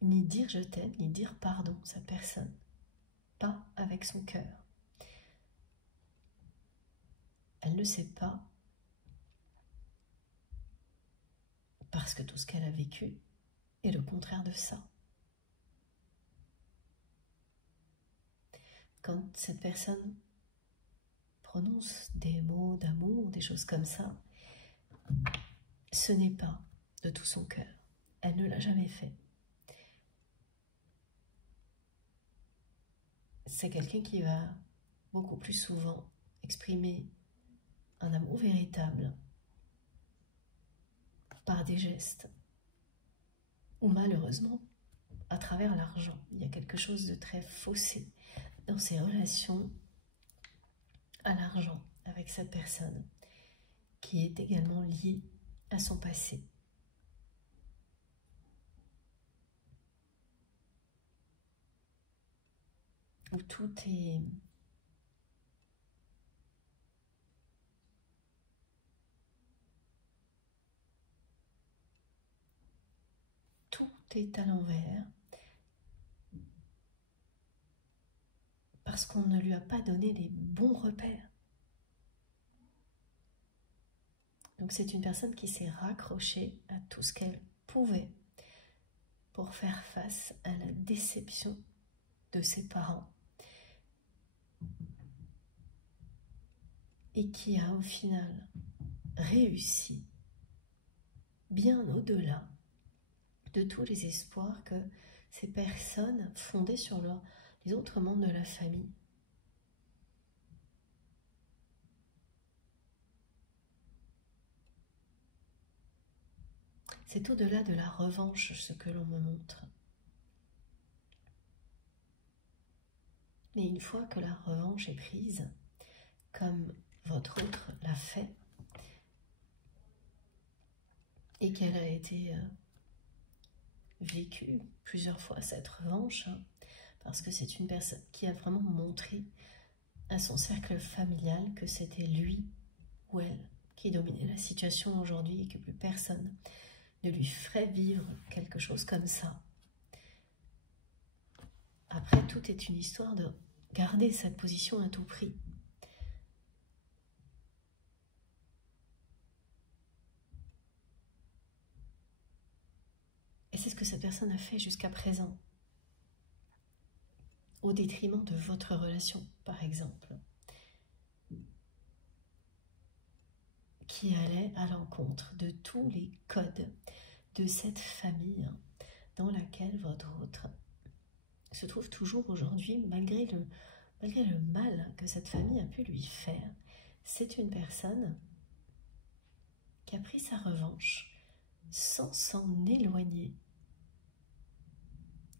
ni dire je t'aime, ni dire pardon, cette personne. Pas avec son cœur. Elle ne sait pas parce que tout ce qu'elle a vécu est le contraire de ça. Quand cette personne prononce des mots d'amour, des choses comme ça, ce n'est pas de tout son cœur. Elle ne l'a jamais fait. C'est quelqu'un qui va beaucoup plus souvent exprimer un amour véritable par des gestes ou malheureusement à travers l'argent. Il y a quelque chose de très faussé dans ses relations à l'argent avec cette personne qui est également liée à son passé. Où tout est à l'envers parce qu'on ne lui a pas donné les bons repères. Donc c'est une personne qui s'est raccrochée à tout ce qu'elle pouvait pour faire face à la déception de ses parents et qui a au final réussi bien au-delà de tous les espoirs que ces personnes fondées sur les autres membres de la famille. C'est au-delà de la revanche ce que l'on me montre. Mais une fois que la revanche est prise, comme votre autre l'a fait, et qu'elle a été vécue plusieurs fois cette revanche, parce que c'est une personne qui a vraiment montré à son cercle familial que c'était lui ou elle qui dominait la situation aujourd'hui et que plus personne ne lui ferait vivre quelque chose comme ça. Après, tout est une histoire de garder cette position à tout prix. Et c'est ce que cette personne a fait jusqu'à présent, au détriment de votre relation, par exemple, qui allait à l'encontre de tous les codes de cette famille dans laquelle votre autre se trouve toujours aujourd'hui, malgré le mal que cette famille a pu lui faire. C'est une personne qui a pris sa revanche sans s'en éloigner,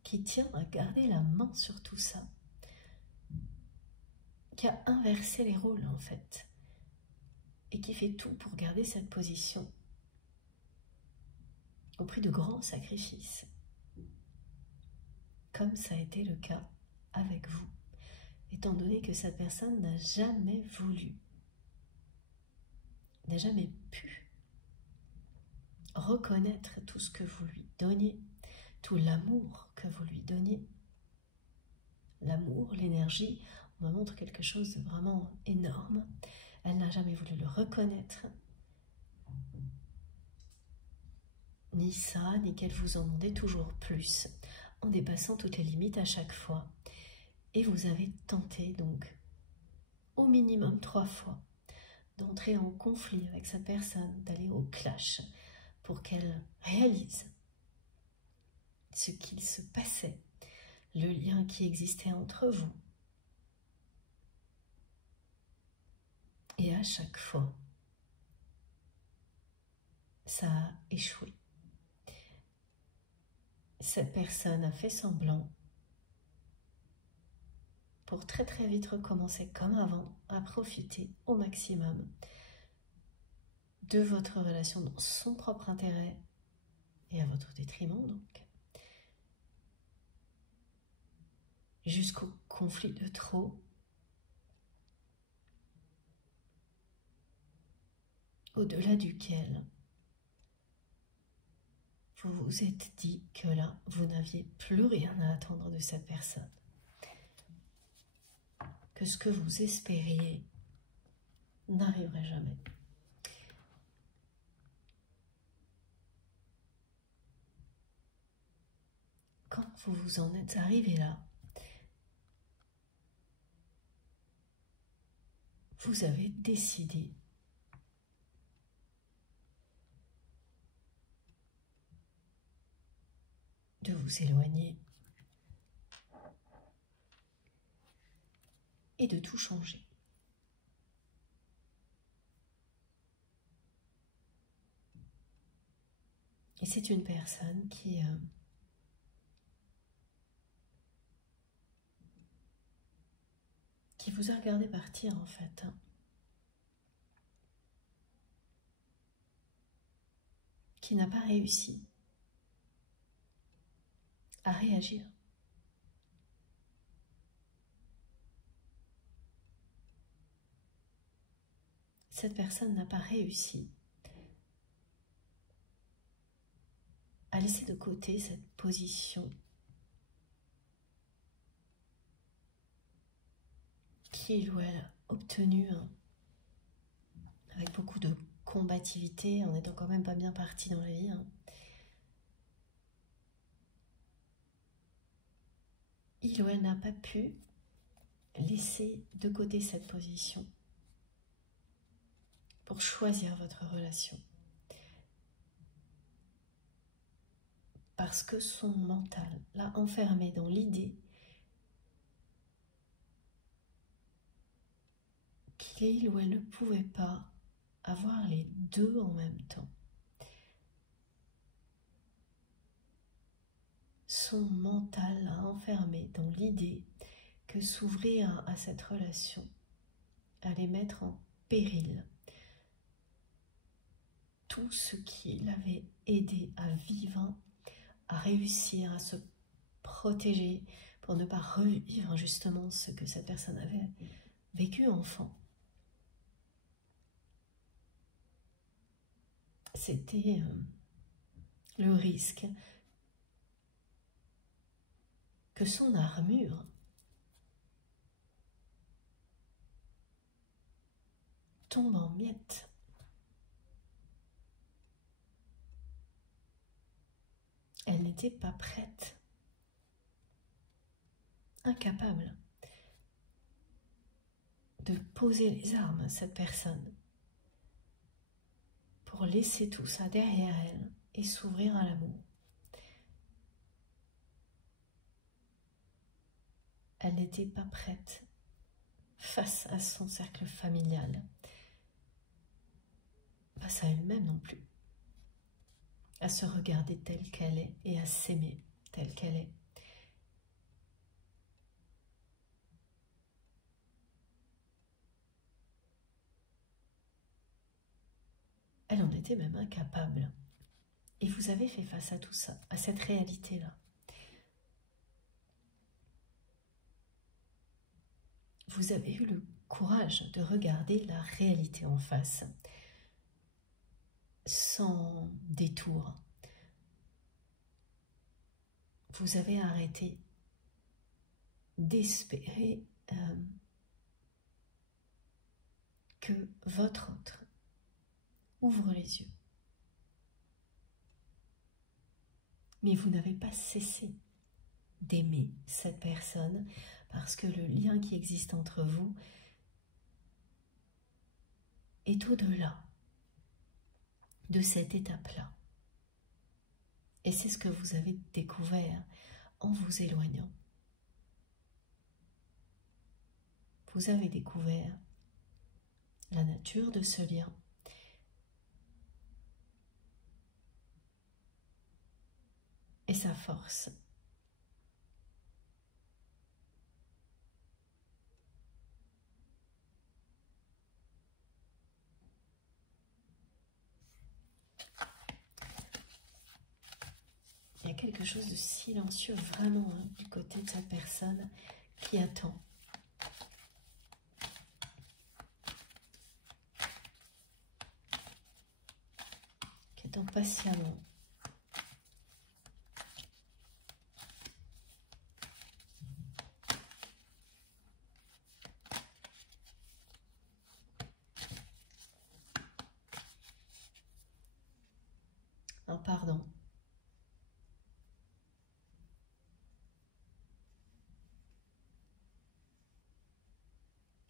qui tient à garder la main sur tout ça, qui a inversé les rôles en fait, et qui fait tout pour garder cette position au prix de grands sacrifices, comme ça a été le cas avec vous, étant donné que cette personne n'a jamais voulu, n'a jamais pu reconnaître tout ce que vous lui donniez, tout l'amour que vous lui donniez. L'amour, l'énergie, on me montre quelque chose de vraiment énorme. Elle n'a jamais voulu le reconnaître, ni ça, ni qu'elle vous en demandait toujours plus, en dépassant toutes les limites à chaque fois. Et vous avez tenté donc, au minimum 3 fois, d'entrer en conflit avec cette personne, d'aller au clash, pour qu'elle réalise ce qu'il se passait, le lien qui existait entre vous. Et à chaque fois, ça a échoué. Cette personne a fait semblant pour très très vite recommencer comme avant, à profiter au maximum de votre relation dans son propre intérêt et à votre détriment donc, jusqu'au conflit de trop, au-delà duquel vous vous êtes dit que là, vous n'aviez plus rien à attendre de cette personne, que ce que vous espériez n'arriverait jamais. Quand vous vous en êtes arrivé là, vous avez décidé de vous éloigner et de tout changer. Et c'est une personne qui vous a regardé partir en fait. Qui n'a pas réussi à réagir. Cette personne n'a pas réussi à laisser de côté cette position qu'il ou elle a obtenue avec beaucoup de combativité, en étant quand même pas bien parti dans la vie. Il ou elle n'a pas pu laisser de côté cette position pour choisir votre relation. parce que son mental l'a enfermé dans l'idée qu'il ou elle ne pouvait pas avoir les deux en même temps. Son mental l'a enfermé dans l'idée que s'ouvrir à cette relation allait mettre en péril tout ce qui l'avait aidé à vivre, à réussir, à se protéger pour ne pas revivre justement ce que cette personne avait vécu enfant. C'était le risque que son armure tombe en miettes. Elle n'était pas prête, incapable de poser les armes à cette personne pour laisser tout ça derrière elle et s'ouvrir à l'amour. Elle n'était pas prête face à son cercle familial, face à elle-même non plus, à se regarder telle qu'elle est et à s'aimer telle qu'elle est. Elle en était même incapable. Et vous avez fait face à tout ça, à cette réalité-là. Vous avez eu le courage de regarder la réalité en face, sans détour. Vous avez arrêté d'espérer que votre autre ouvre les yeux. Mais vous n'avez pas cessé d'aimer cette personne parce que le lien qui existe entre vous est au-delà de cette étape-là. Et c'est ce que vous avez découvert en vous éloignant. Vous avez découvert la nature de ce lien. Et sa force. Il y a quelque chose de silencieux vraiment du côté de cette personne qui attend. Qui attend patiemment. Un pardon.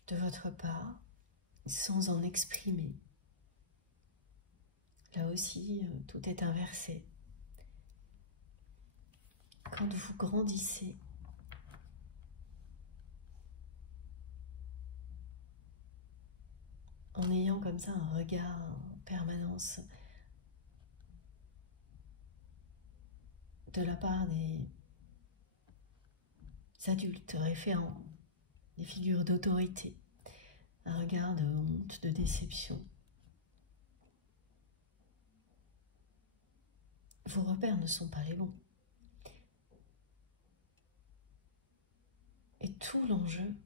De votre part, sans en exprimer. Là aussi, tout est inversé. Quand vous grandissez, en ayant comme ça un regard en permanence de la part des adultes référents, des figures d'autorité, un regard de honte, de déception. Vos repères ne sont pas les bons. Et tout l'enjeu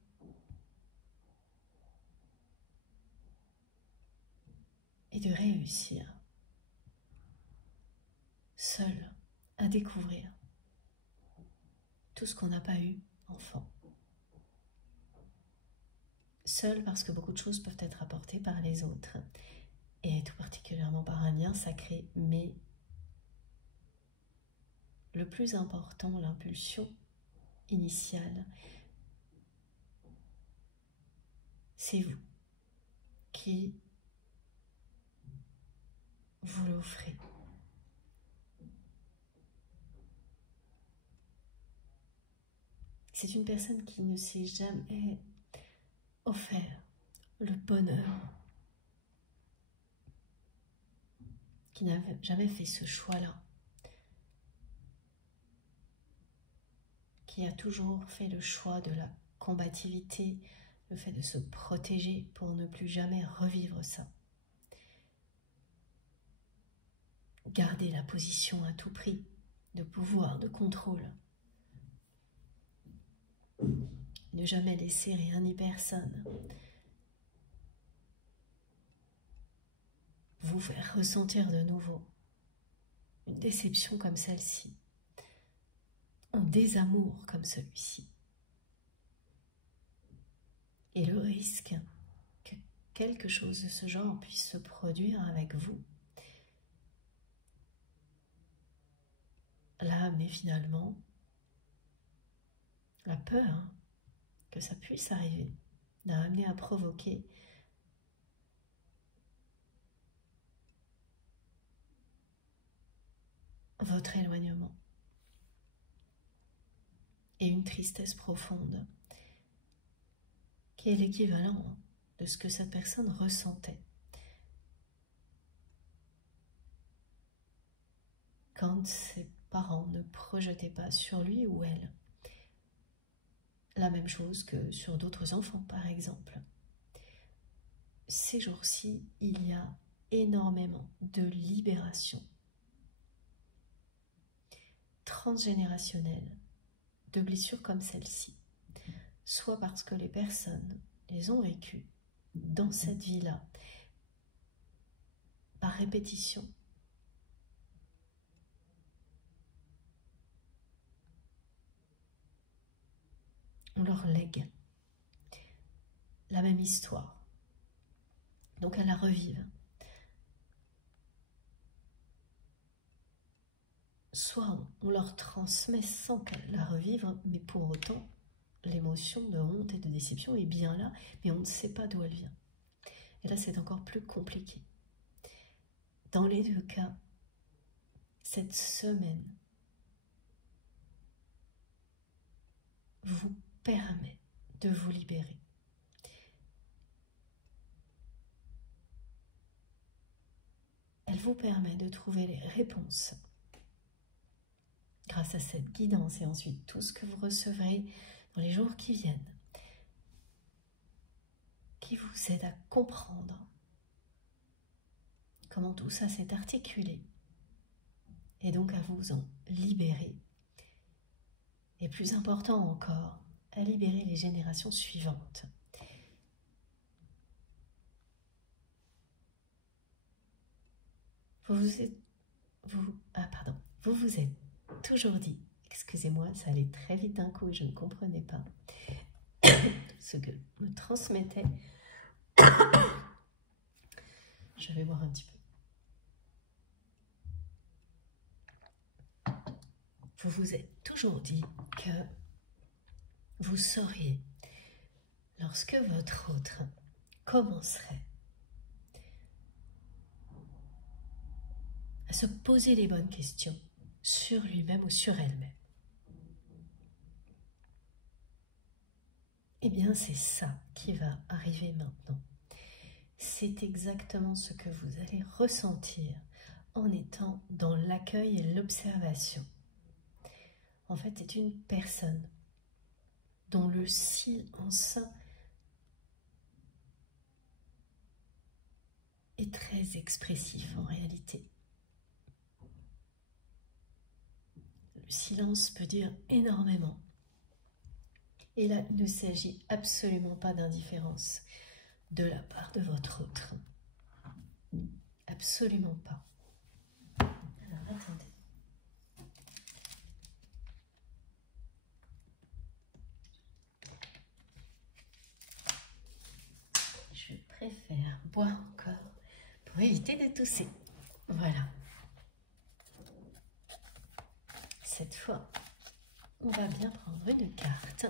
est de réussir seul à découvrir tout ce qu'on n'a pas eu enfant. Seul parce que beaucoup de choses peuvent être apportées par les autres, et tout particulièrement par un lien sacré, mais le plus important, l'impulsion initiale, c'est vous qui vous l'offrez. C'est une personne qui ne s'est jamais offert le bonheur, qui n'a jamais fait ce choix-là, qui a toujours fait le choix de la combativité, le fait de se protéger pour ne plus jamais revivre ça. Garder la position à tout prix, de pouvoir, de contrôle. Ne jamais laisser rien ni personne vous faire ressentir de nouveau une déception comme celle-ci, un désamour comme celui-ci. Et le risque que quelque chose de ce genre puisse se produire avec vous, là, mais finalement, la peur que ça puisse arriver l'a amené à provoquer votre éloignement et une tristesse profonde qui est l'équivalent de ce que cette personne ressentait quand ses parents ne projetaient pas sur lui ou elle la même chose que sur d'autres enfants, par exemple. Ces jours-ci, il y a énormément de libération transgénérationnelle de blessures comme celle-ci, soit parce que les personnes les ont vécues dans cette vie-là, par répétition, on leur lègue la même histoire. Donc elles la revivent. Soit on leur transmet sans qu'elles la revivent, mais pour autant, l'émotion de honte et de déception est bien là, mais on ne sait pas d'où elle vient. Et là, c'est encore plus compliqué. Dans les deux cas, cette semaine vous permet de vous libérer. Elle vous permet de trouver les réponses grâce à cette guidance et ensuite tout ce que vous recevrez dans les jours qui viennent, qui vous aide à comprendre comment tout ça s'est articulé et donc à vous en libérer. Et plus important encore, à libérer les générations suivantes. Vous vous êtes toujours dit, excusez-moi, ça allait très vite d'un coup et je ne comprenais pas ce que me transmettait. Je vais boire un petit peu. Vous vous êtes toujours dit que vous sauriez, lorsque votre autre commencerait à se poser les bonnes questions sur lui-même ou sur elle-même, eh bien c'est ça qui va arriver maintenant. C'est exactement ce que vous allez ressentir en étant dans l'accueil et l'observation. En fait, c'est une personne dont le silence est très expressif en réalité. Le silence peut dire énormément. Et là, il ne s'agit absolument pas d'indifférence de la part de votre autre. Absolument pas. Alors, attendez. Je préfère boire encore pour éviter de tousser. Voilà. Cette fois, on va bien prendre une carte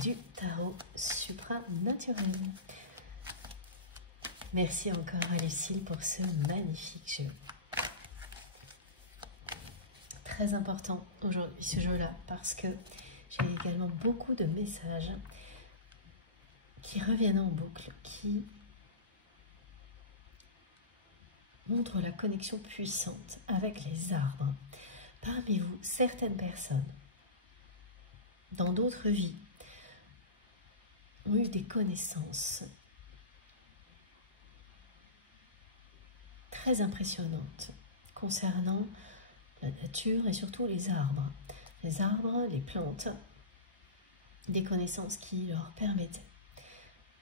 du tarot supranaturel. Merci encore à Lucille pour ce magnifique jeu. Très important aujourd'hui ce jeu-là parce que J'ai également beaucoup de messages qui reviennent en boucle, qui montrent la connexion puissante avec les arbres. Parmi vous, certaines personnes, dans d'autres vies, ont eu des connaissances très impressionnantes concernant la nature et surtout les arbres. Les arbres, les plantes, des connaissances qui leur permettaient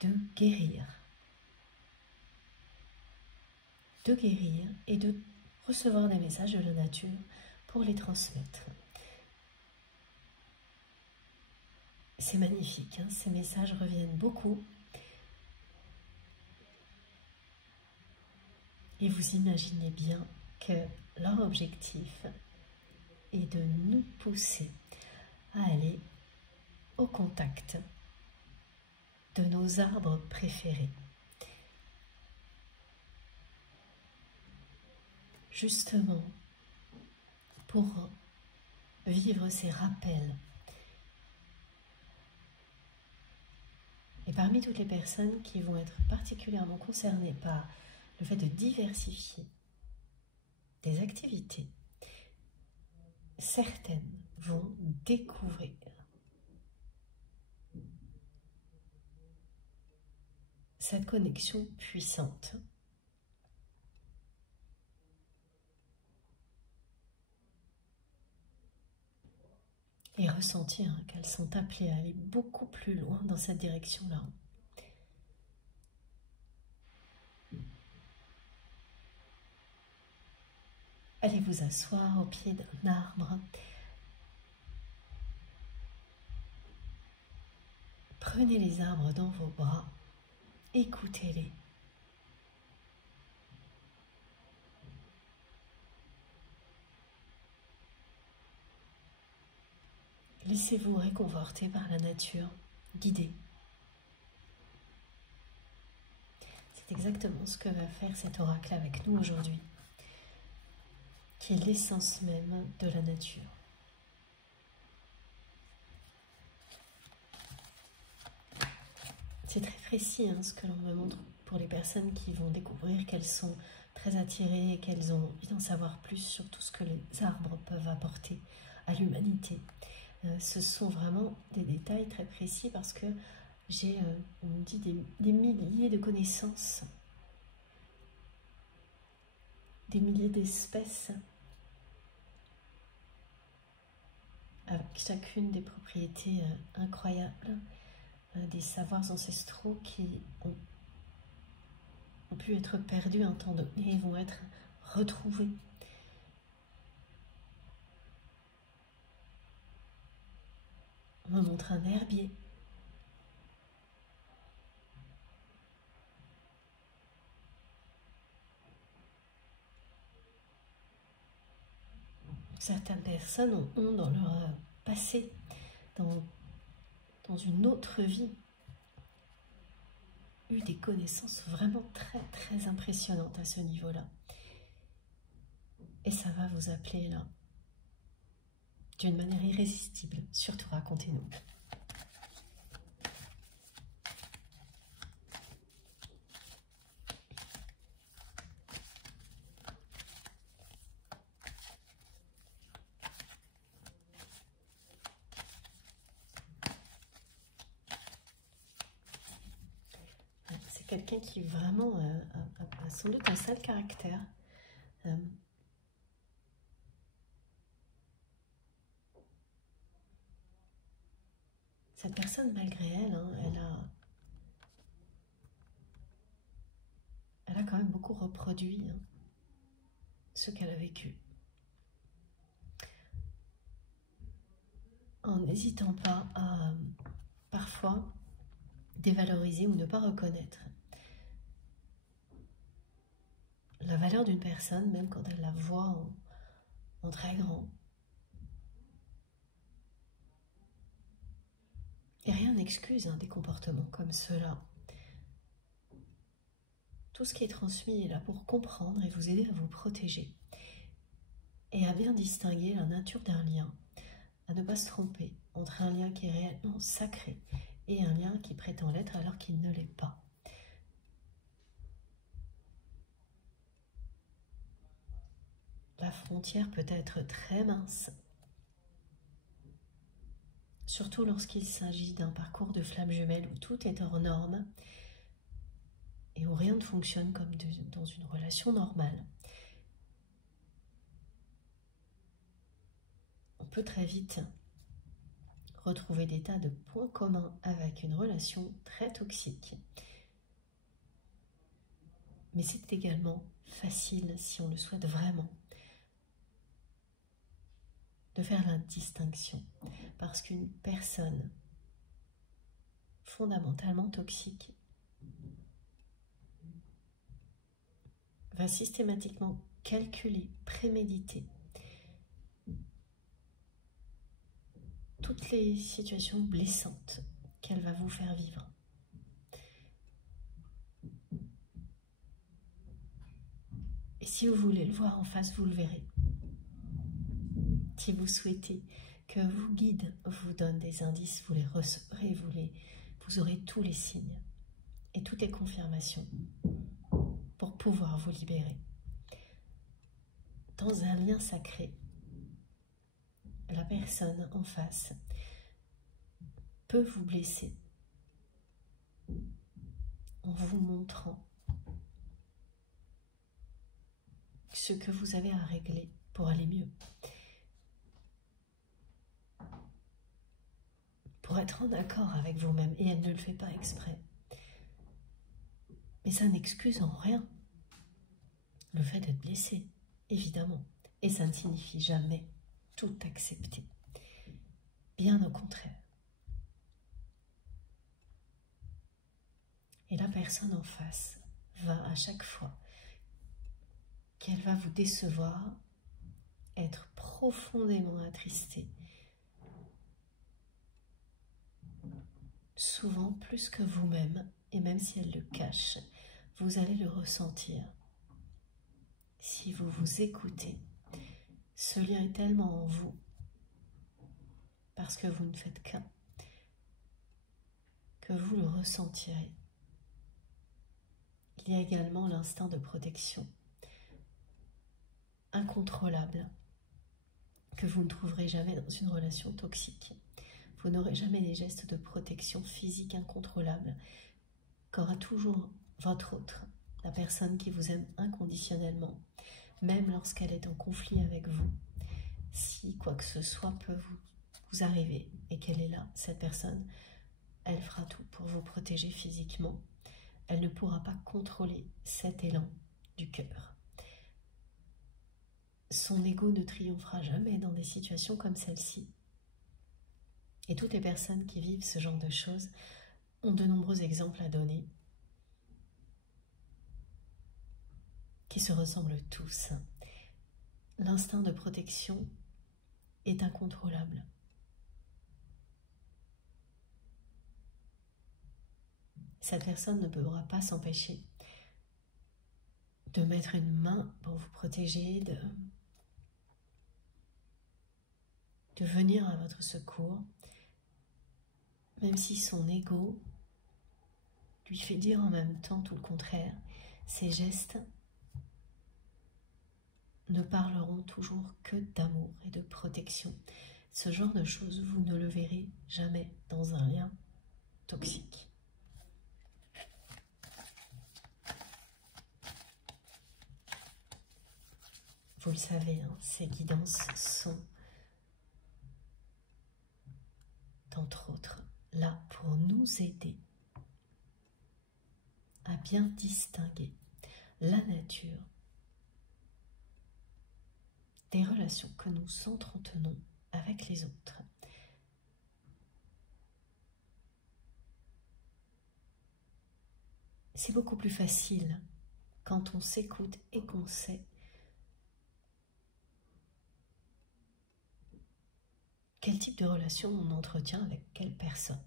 de guérir et de recevoir des messages de la nature pour les transmettre. C'est magnifique, hein, ces messages reviennent beaucoup. Et vous imaginez bien que leur objectif est de nous pousser à aller au contact de nos arbres préférés. Justement, pour vivre ces rappels. Et parmi toutes les personnes qui vont être particulièrement concernées par le fait de diversifier des activités, certaines vont découvrir cette connexion puissante. Et ressentir qu'elles sont appelées à aller beaucoup plus loin dans cette direction-là. Allez vous asseoir au pied d'un arbre. Prenez les arbres dans vos bras. Écoutez-les. Laissez-vous réconforter par la nature, guider. C'est exactement ce que va faire cet oracle avec nous aujourd'hui, qui est l'essence même de la nature. C'est très précis hein, ce que l'on me montre pour les personnes qui vont découvrir qu'elles sont très attirées et qu'elles ont envie d'en savoir plus sur tout ce que les arbres peuvent apporter à l'humanité. Ce sont vraiment des détails très précis parce que j'ai, on me dit, des milliers de connaissances, des milliers d'espèces, avec chacune des propriétés incroyables, des savoirs ancestraux qui ont pu être perdus un temps donné et vont être retrouvés. On me montre un herbier. Certaines personnes ont dans leur passé, dans une autre vie, eu des connaissances vraiment très très impressionnantes à ce niveau-là. Et ça va vous appeler là, d'une manière irrésistible. Surtout racontez-nous. C'est quelqu'un qui vraiment a sans doute un sale caractère. Cette personne, malgré elle, hein, elle a quand même beaucoup reproduit hein, ce qu'elle a vécu. En n'hésitant pas à parfois dévaloriser ou ne pas reconnaître la valeur d'une personne, même quand elle la voit en très grand. Et rien n'excuse hein, des comportements comme ceux-là. Tout ce qui est transmis est là pour comprendre et vous aider à vous protéger. Et à bien distinguer la nature d'un lien à ne pas se tromper entre un lien qui est réellement sacré et un lien qui prétend l'être alors qu'il ne l'est pas. La frontière peut être très mince, surtout lorsqu'il s'agit d'un parcours de flamme jumelle où tout est hors norme et où rien ne fonctionne comme dans une relation normale. On peut très vite retrouver des tas de points communs avec une relation très toxique. Mais c'est également facile, si on le souhaite vraiment, de faire la distinction. Parce qu'une personne fondamentalement toxique va systématiquement calculer, préméditer toutes les situations blessantes qu'elle va vous faire vivre. Et si vous voulez le voir en face, vous le verrez. Si vous souhaitez que vos guides vous donnent des indices, vous les recevrez, vous aurez tous les signes et toutes les confirmations pour pouvoir vous libérer. Dans un lien sacré, la personne en face peut vous blesser en vous montrant ce que vous avez à régler pour aller mieux. Pour être en accord avec vous-même, et elle ne le fait pas exprès. Mais ça n'excuse en rien le fait d'être blessé, évidemment. Et ça ne signifie jamais tout accepter. Bien au contraire. Et la personne en face va à chaque fois qu'elle va vous décevoir, être profondément attristée. Souvent plus que vous-même, et même si elle le cache, vous allez le ressentir. Si vous vous écoutez, ce lien est tellement en vous, parce que vous ne faites qu'un, que vous le ressentirez. Il y a également l'instinct de protection, incontrôlable, que vous ne trouverez jamais dans une relation toxique. Vous n'aurez jamais des gestes de protection physique incontrôlables qu'aura toujours votre autre, la personne qui vous aime inconditionnellement, même lorsqu'elle est en conflit avec vous. Si quoi que ce soit peut vous arriver et qu'elle est là, cette personne, elle fera tout pour vous protéger physiquement. Elle ne pourra pas contrôler cet élan du cœur. Son ego ne triomphera jamais dans des situations comme celle-ci. Et toutes les personnes qui vivent ce genre de choses ont de nombreux exemples à donner, qui se ressemblent tous. L'instinct de protection est incontrôlable. Cette personne ne pourra pas s'empêcher de mettre une main pour vous protéger, de venir à votre secours, même si son ego lui fait dire en même temps tout le contraire. Ses gestes ne parleront toujours que d'amour et de protection. Ce genre de choses, vous ne le verrez jamais dans un lien toxique. Vous le savez, hein, ces guidances sont, entre autres, là pour nous aider à bien distinguer la nature des relations que nous entretenons avec les autres. C'est beaucoup plus facile quand on s'écoute et qu'on sait quel type de relation on entretient avec quelle personne.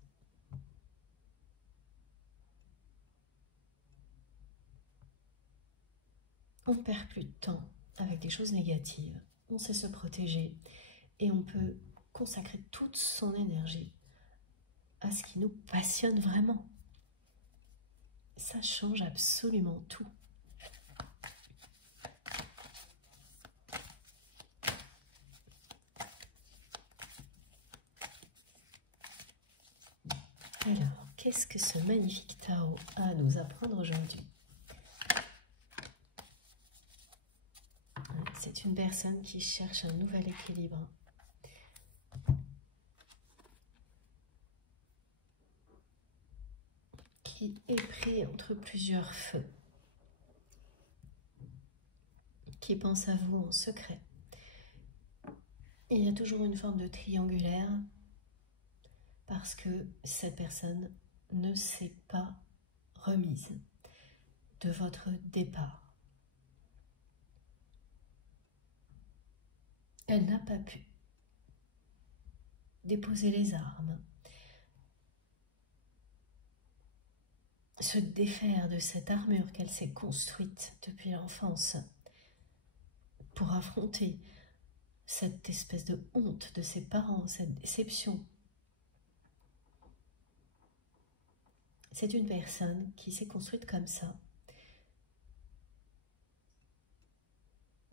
On ne perd plus de temps avec des choses négatives, on sait se protéger et on peut consacrer toute son énergie à ce qui nous passionne vraiment. Ça change absolument tout. Alors, qu'est-ce que ce magnifique tarot a à nous apprendre aujourd'hui? C'est une personne qui cherche un nouvel équilibre. Qui est pris entre plusieurs feux. Qui pense à vous en secret. Il y a toujours une forme de triangulaire parce que cette personne ne s'est pas remise de votre départ. Elle n'a pas pu déposer les armes, se défaire de cette armure qu'elle s'est construite depuis l'enfance pour affronter cette espèce de honte de ses parents, cette déception. C'est une personne qui s'est construite comme ça,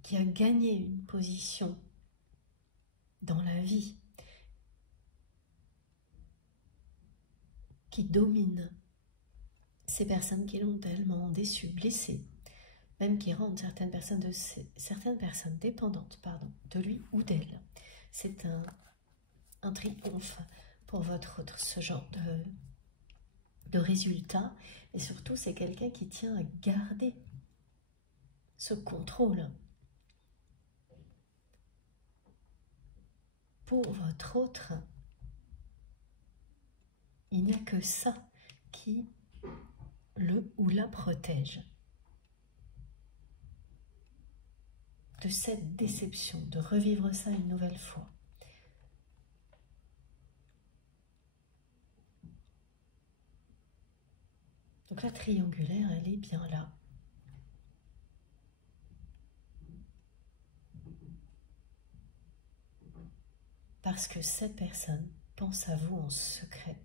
qui a gagné une position dans la vie, qui domine ces personnes qui l'ont tellement déçue, blessée, même qui rendent certaines personnes dépendantes, de lui ou d'elle. C'est un triomphe pour votre autre, ce genre de résultat. Et surtout, c'est quelqu'un qui tient à garder ce contrôle. Pour votre autre, il n'y a que ça qui le ou la protège de cette déception, de revivre ça une nouvelle fois. Donc la triangulaire, elle est bien là. Parce que cette personne pense à vous en secret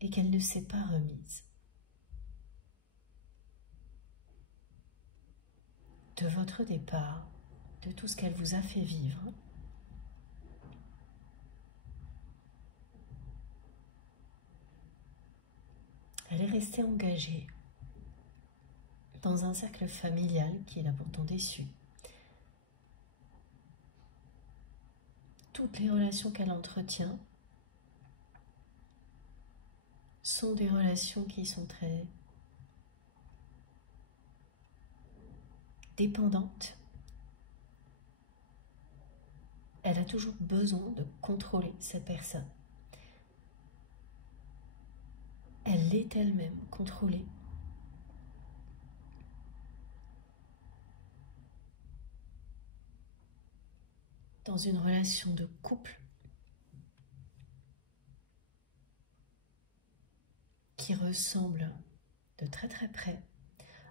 et qu'elle ne s'est pas remise de votre départ, de tout ce qu'elle vous a fait vivre. Elle est restée engagée dans un cercle familial qui l'a pourtant déçue. Toutes les relations qu'elle entretient sont des relations qui sont très dépendantes. Elle a toujours besoin de contrôler cette personne. Elle est elle-même contrôlée. Dans une relation de couple qui ressemble de très très près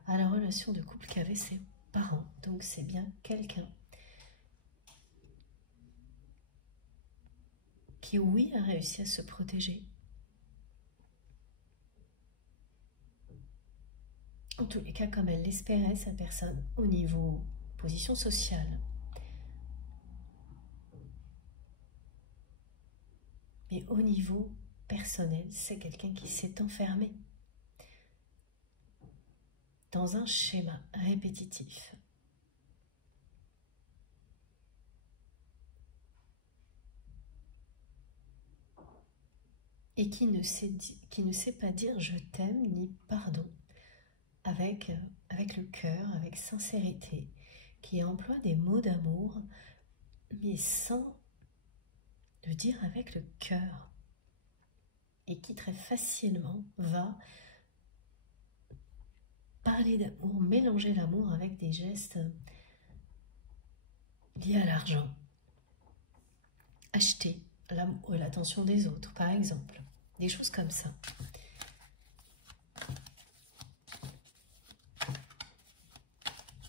à la relation de couple qu'avaient ses parents. Donc c'est bien quelqu'un qui, oui, a réussi à se protéger. En tous les cas, comme elle l'espérait, cette personne, au niveau position sociale. Mais au niveau personnel, c'est quelqu'un qui s'est enfermé dans un schéma répétitif. Et qui ne sait pas dire je t'aime ni pardon avec le cœur, avec sincérité, qui emploie des mots d'amour, mais sans le dire avec le cœur, et qui très facilement va parler d'amour, mélanger l'amour avec des gestes liés à l'argent. Acheter l'amour et l'attention des autres, par exemple. Des choses comme ça.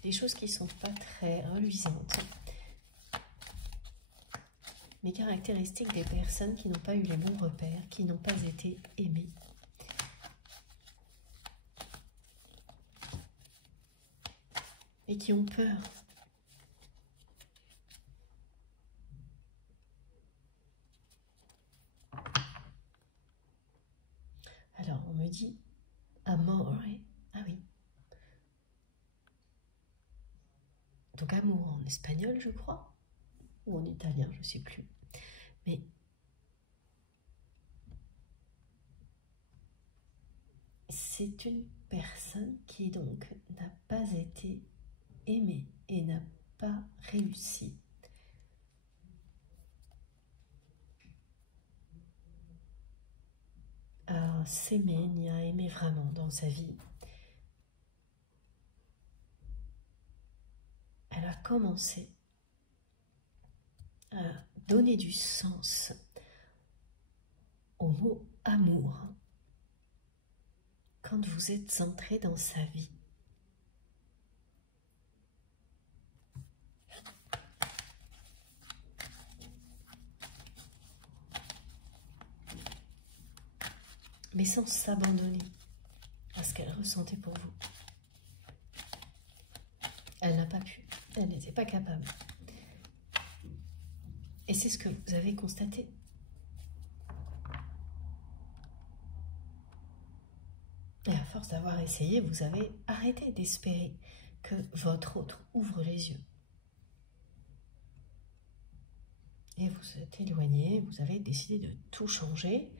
Des choses qui ne sont pas très reluisantes. mais caractéristique des personnes qui n'ont pas eu les bons repères, qui n'ont pas été aimées. Et qui ont peur. Alors, on me dit amore. Ah oui. Donc, amour en espagnol, je crois. Ou en italien, je ne sais plus. Mais c'est une personne qui donc n'a pas été aimée et n'a pas réussi à s'aimer ni à aimer vraiment dans sa vie. Elle a commencé à donner du sens au mot amour quand vous êtes entré dans sa vie. Mais sans s'abandonner à ce qu'elle ressentait pour vous. Elle n'a pas pu, elle n'était pas capable. Et c'est ce que vous avez constaté. Et à force d'avoir essayé, vous avez arrêté d'espérer que votre autre ouvre les yeux. Et vous vous êtes éloigné, vous avez décidé de tout changer.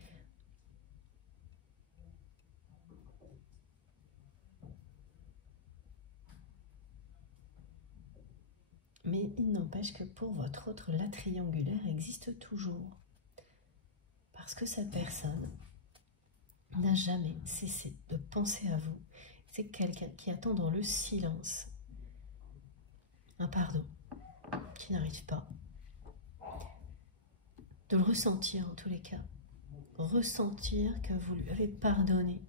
Mais il n'empêche que pour votre autre, la triangulaire existe toujours. Parce que cette personne n'a jamais cessé de penser à vous. C'est quelqu'un qui attend dans le silence un pardon, qui n'arrive pas. De le ressentir en tous les cas. Ressentir que vous lui avez pardonné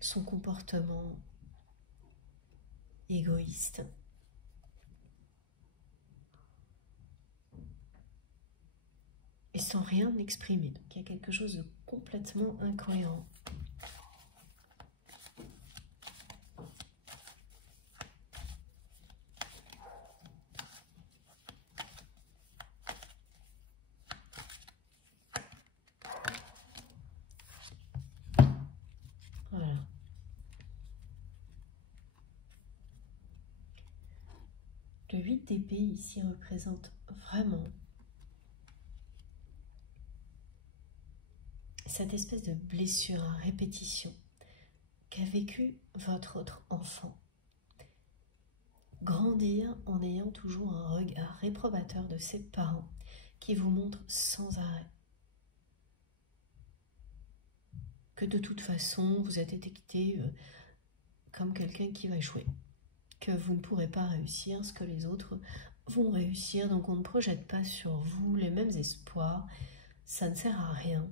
son comportement égoïste. Et sans rien exprimer. Donc il y a quelque chose de complètement incohérent. Voilà. Le 8 d'épée ici représente vraiment cette espèce de blessure à répétition qu'a vécu votre autre enfant. Grandir en ayant toujours un regard réprobateur de ses parents qui vous montrent sans arrêt que de toute façon vous êtes étiqueté comme quelqu'un qui va échouer, que vous ne pourrez pas réussir ce que les autres vont réussir, donc on ne projette pas sur vous les mêmes espoirs, ça ne sert à rien.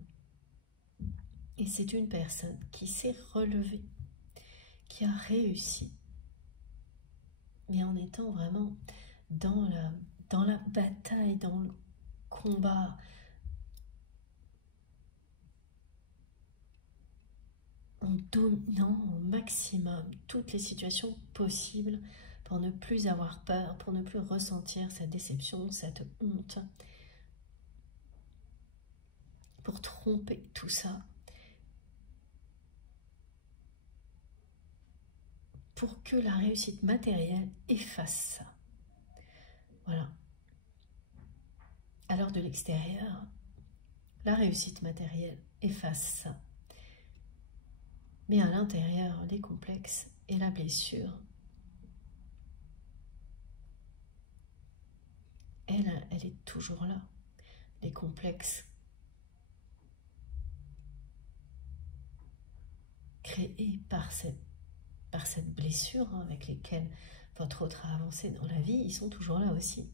Et c'est une personne qui s'est relevée, qui a réussi, mais en étant vraiment dans la bataille, dans le combat, en dominant au maximum toutes les situations possibles pour ne plus avoir peur, pour ne plus ressentir cette déception, cette honte, pour tromper tout ça, pour que la réussite matérielle efface ça. Voilà. Alors de l'extérieur, la réussite matérielle efface ça. Mais à l'intérieur, les complexes et la blessure, elle est toujours là. Les complexes créés par cette blessure avec lesquelles votre autre a avancé dans la vie, ils sont toujours là aussi.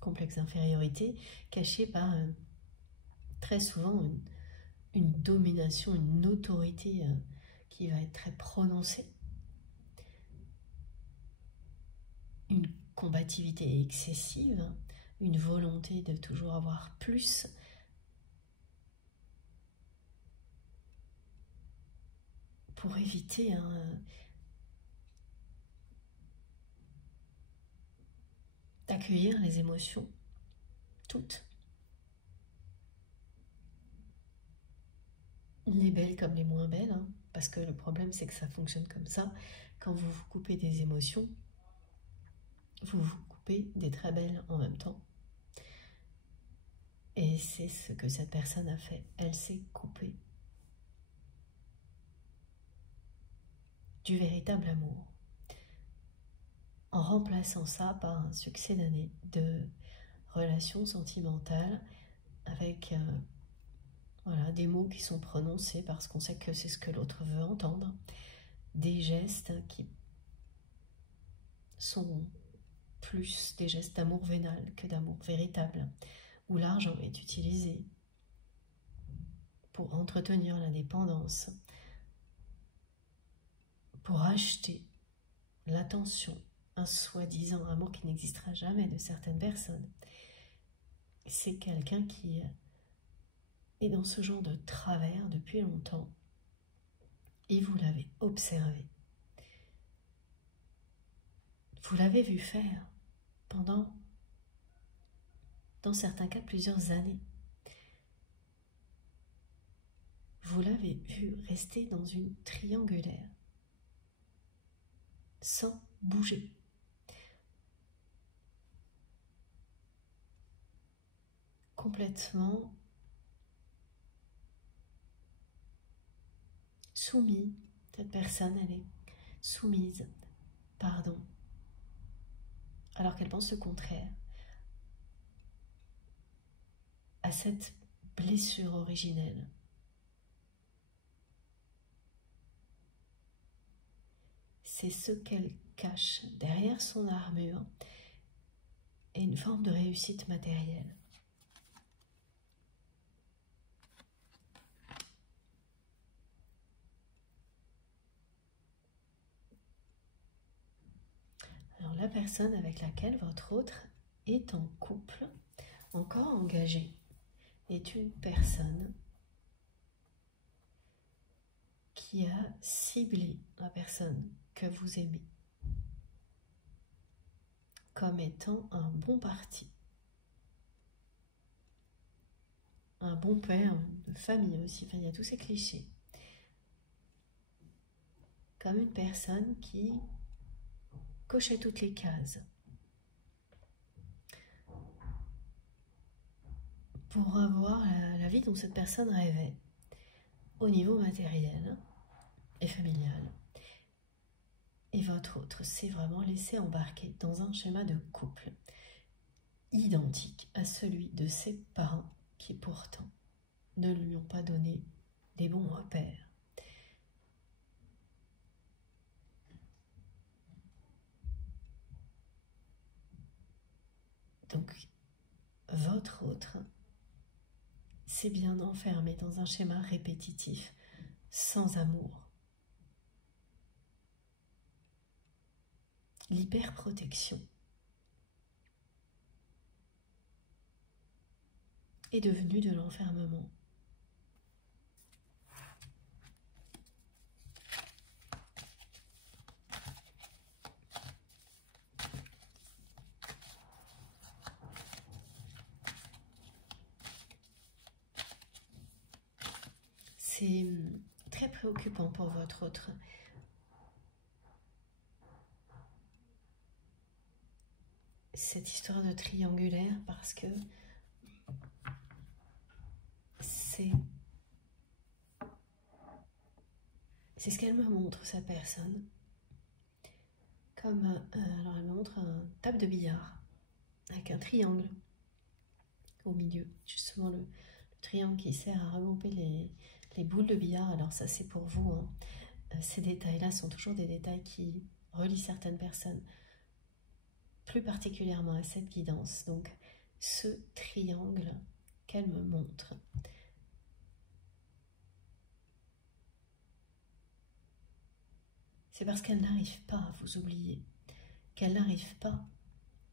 Complexe d'infériorité caché par très souvent une domination, une autorité qui va être très prononcée. Une combativité excessive, une volonté de toujours avoir plus, pour éviter d'accueillir les émotions, toutes, les belles comme les moins belles, hein, parce que le problème c'est que ça fonctionne comme ça. Quand vous vous coupez des émotions, vous vous coupez des très belles en même temps. Et c'est ce que cette personne a fait. Elle s'est coupée du véritable amour, en remplaçant ça par un succès d'années de relations sentimentales avec voilà, des mots qui sont prononcés parce qu'on sait que c'est ce que l'autre veut entendre, des gestes qui sont plus des gestes d'amour vénal que d'amour véritable, où l'argent est utilisé pour entretenir la dépendance, pour acheter l'attention, un soi-disant amour qui n'existera jamais de certaines personnes. C'est quelqu'un qui est dans ce genre de travers depuis longtemps et vous l'avez observé. Vous l'avez vu faire pendant, dans certains cas, plusieurs années. Vous l'avez vu rester dans une triangulaire, sans bouger. Complètement soumis. Cette personne, elle est soumise, pardon, alors qu'elle pense le contraire, à cette blessure originelle. C'est ce qu'elle cache derrière son armure et une forme de réussite matérielle. Alors la personne avec laquelle votre autre est en couple, encore engagée, est une personne qui a ciblé la personne que vous aimez comme étant un bon parti, un bon père de famille aussi, enfin il y a tous ces clichés, comme une personne qui cochait toutes les cases pour avoir la vie dont cette personne rêvait au niveau matériel et familial. Et votre autre s'est vraiment laissé embarquer dans un schéma de couple identique à celui de ses parents qui pourtant ne lui ont pas donné des bons repères. Donc, votre autre s'est bien enfermé dans un schéma répétitif, sans amour. L'hyperprotection est devenue de l'enfermement. C'est très préoccupant pour votre autre. Cette histoire de triangulaire, parce que c'est ce qu'elle me montre, cette personne. Comme, alors elle me montre un table de billard avec un triangle au milieu, justement le triangle qui sert à regrouper les boules de billard. Alors ça c'est pour vous, hein. Ces détails-là sont toujours des détails qui relient certaines personnes, plus particulièrement à cette guidance. Donc ce triangle qu'elle me montre, c'est parce qu'elle n'arrive pas à vous oublier, qu'elle n'arrive pas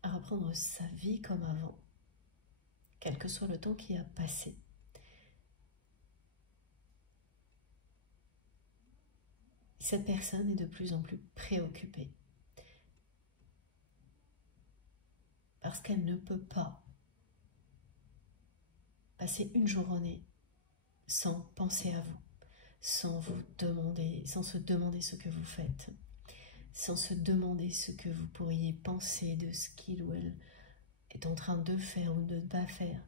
à reprendre sa vie comme avant, quel que soit le temps qui a passé. Cette personne est de plus en plus préoccupée parce qu'elle ne peut pas passer une journée sans penser à vous, sans vous demander, sans se demander ce que vous faites, sans se demander ce que vous pourriez penser de ce qu'il ou elle est en train de faire ou de ne pas faire.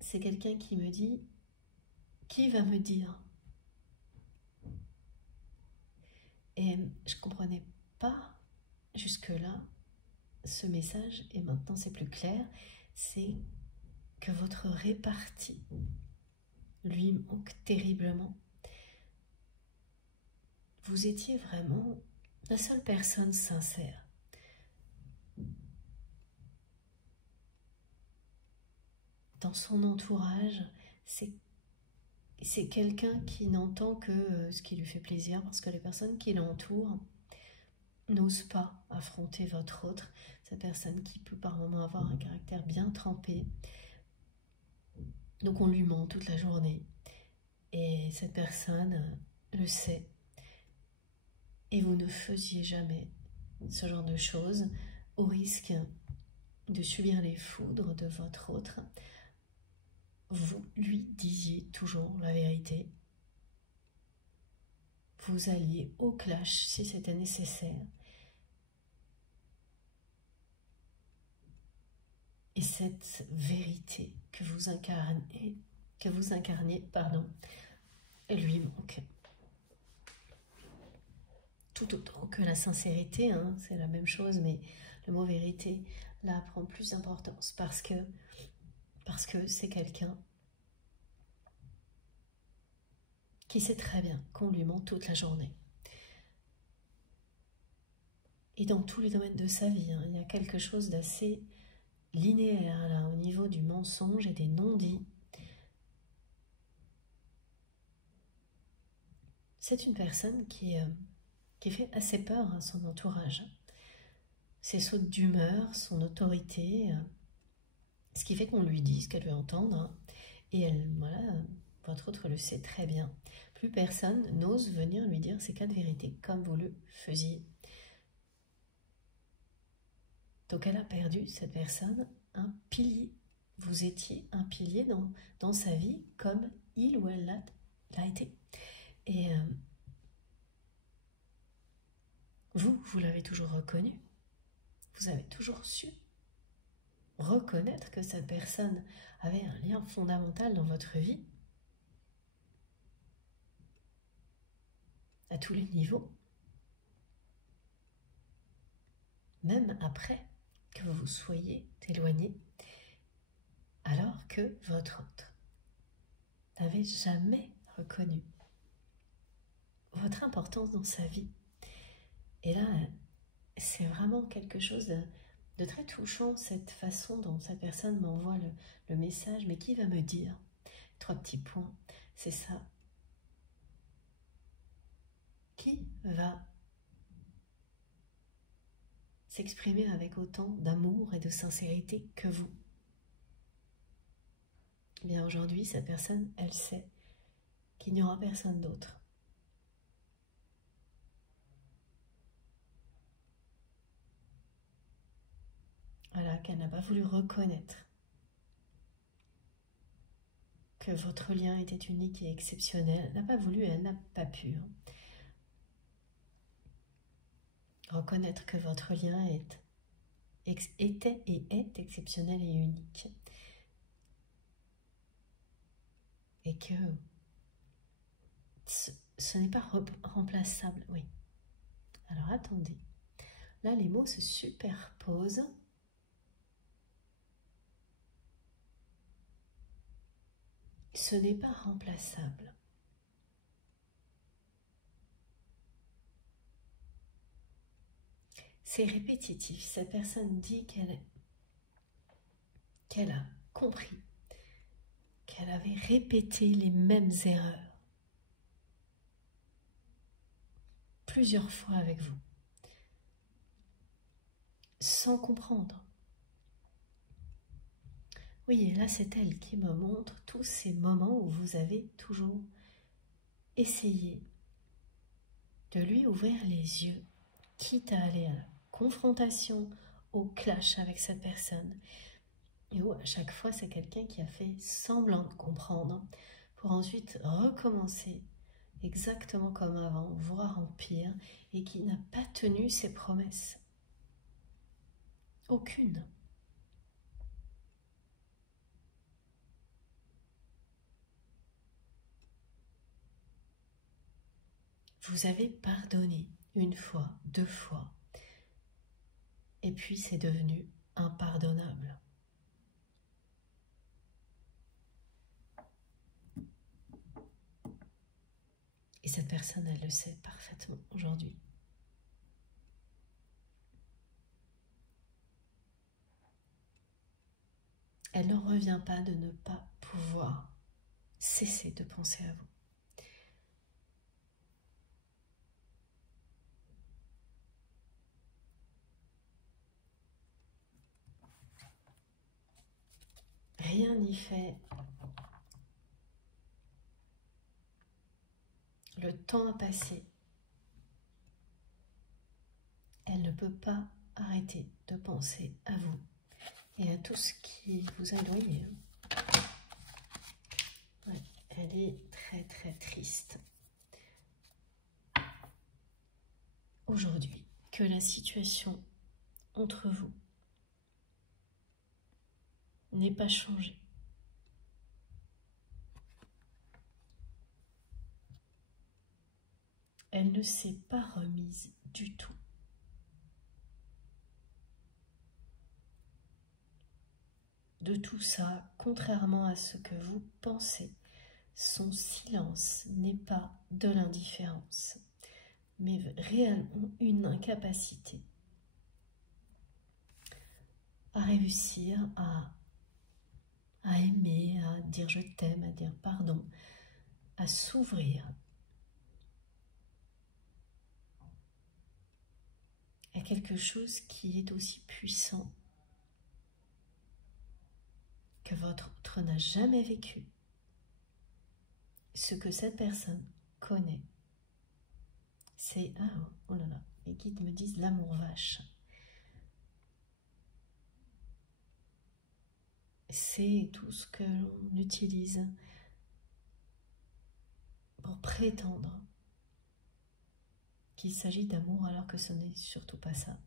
C'est quelqu'un qui me dit, qui va me dire? Et je ne comprenais pas jusque-là ce message, et maintenant c'est plus clair, c'est que votre répartie lui manque terriblement. Vous étiez vraiment la seule personne sincère. Dans son entourage, c'est quelqu'un qui n'entend que ce qui lui fait plaisir, parce que les personnes qui l'entourent n'osent pas affronter votre autre, cette personne qui peut par moments avoir un caractère bien trempé. Donc on lui ment toute la journée, et cette personne le sait. Et vous ne faisiez jamais ce genre de choses au risque de subir les foudres de votre autre. Vous lui disiez toujours la vérité. Vous alliez au clash si c'était nécessaire. Et cette vérité que vous incarniez, lui manque. Tout autant que la sincérité, hein, c'est la même chose, mais le mot vérité, là, prend plus d'importance parce que c'est quelqu'un qui sait très bien qu'on lui ment toute la journée. Et dans tous les domaines de sa vie, hein, il y a quelque chose d'assez linéaire là, au niveau du mensonge et des non-dits. C'est une personne qui fait assez peur à son entourage. Ses sautes d'humeur, son autorité, ce qui fait qu'on lui dit ce qu'elle veut entendre. Hein, et elle, voilà, votre autre le sait très bien. Plus personne n'ose venir lui dire ses quatre vérités comme vous le faisiez. Donc elle a perdu, cette personne, un pilier. Vous étiez un pilier dans sa vie comme il ou elle l'a été. Et vous l'avez toujours reconnu. Vous avez toujours su reconnaître que cette personne avait un lien fondamental dans votre vie, à tous les niveaux, même après que vous vous soyez éloigné, alors que votre autre n'avait jamais reconnu votre importance dans sa vie. Et là, c'est vraiment quelque chose de très touchant, cette façon dont cette personne m'envoie le message. Mais qui va me dire? 3 petits points, c'est ça. Qui va s'exprimer avec autant d'amour et de sincérité que vous? Eh bien aujourd'hui, cette personne, elle sait qu'il n'y aura personne d'autre. Voilà, qu'elle n'a pas voulu reconnaître que votre lien était unique et exceptionnel. Elle n'a pas voulu, elle n'a pas pu. Hein. Reconnaître que votre lien était et est exceptionnel et unique. Et que ce n'est pas remplaçable. Oui. Alors attendez. Là, les mots se superposent. Ce n'est pas remplaçable. C'est répétitif. Cette personne dit qu'elle a compris, qu'elle avait répété les mêmes erreurs plusieurs fois avec vous, sans comprendre. Oui, et là c'est elle qui me montre tous ces moments où vous avez toujours essayé de lui ouvrir les yeux, quitte à aller à la confrontation, au clash avec cette personne, et où à chaque fois c'est quelqu'un qui a fait semblant de comprendre, pour ensuite recommencer exactement comme avant, voire en pire, et qui n'a pas tenu ses promesses. Aucune. Vous avez pardonné une fois, deux fois, et puis c'est devenu impardonnable. Et cette personne, elle le sait parfaitement aujourd'hui. Elle n'en revient pas de ne pas pouvoir cesser de penser à vous. Rien n'y fait. Le temps a passé. Elle ne peut pas arrêter de penser à vous et à tout ce qui vous a éloigné. Ouais, elle est très très triste. Aujourd'hui, que la situation entre vous n'ait pas changé. Elle ne s'est pas remise du tout. De tout ça, contrairement à ce que vous pensez, son silence n'est pas de l'indifférence, mais réellement une incapacité à réussir à aimer, à dire je t'aime, à dire pardon, à s'ouvrir à quelque chose qui est aussi puissant que votre autre n'a jamais vécu. Ce que cette personne connaît, c'est, oh là là, les guides me disent l'amour vache. C'est tout ce que l'on utilise pour prétendre qu'il s'agit d'amour alors que ce n'est surtout pas ça.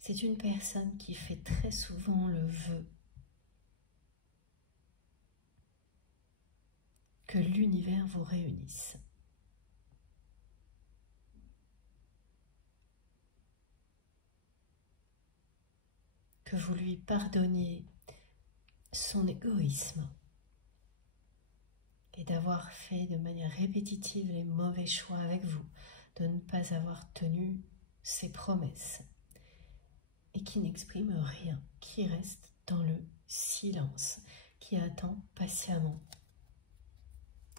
C'est une personne qui fait très souvent le vœu que l'univers vous réunisse. Que vous lui pardonniez son égoïsme et d'avoir fait de manière répétitive les mauvais choix avec vous, de ne pas avoir tenu ses promesses et qui n'exprime rien, qui reste dans le silence, qui attend patiemment.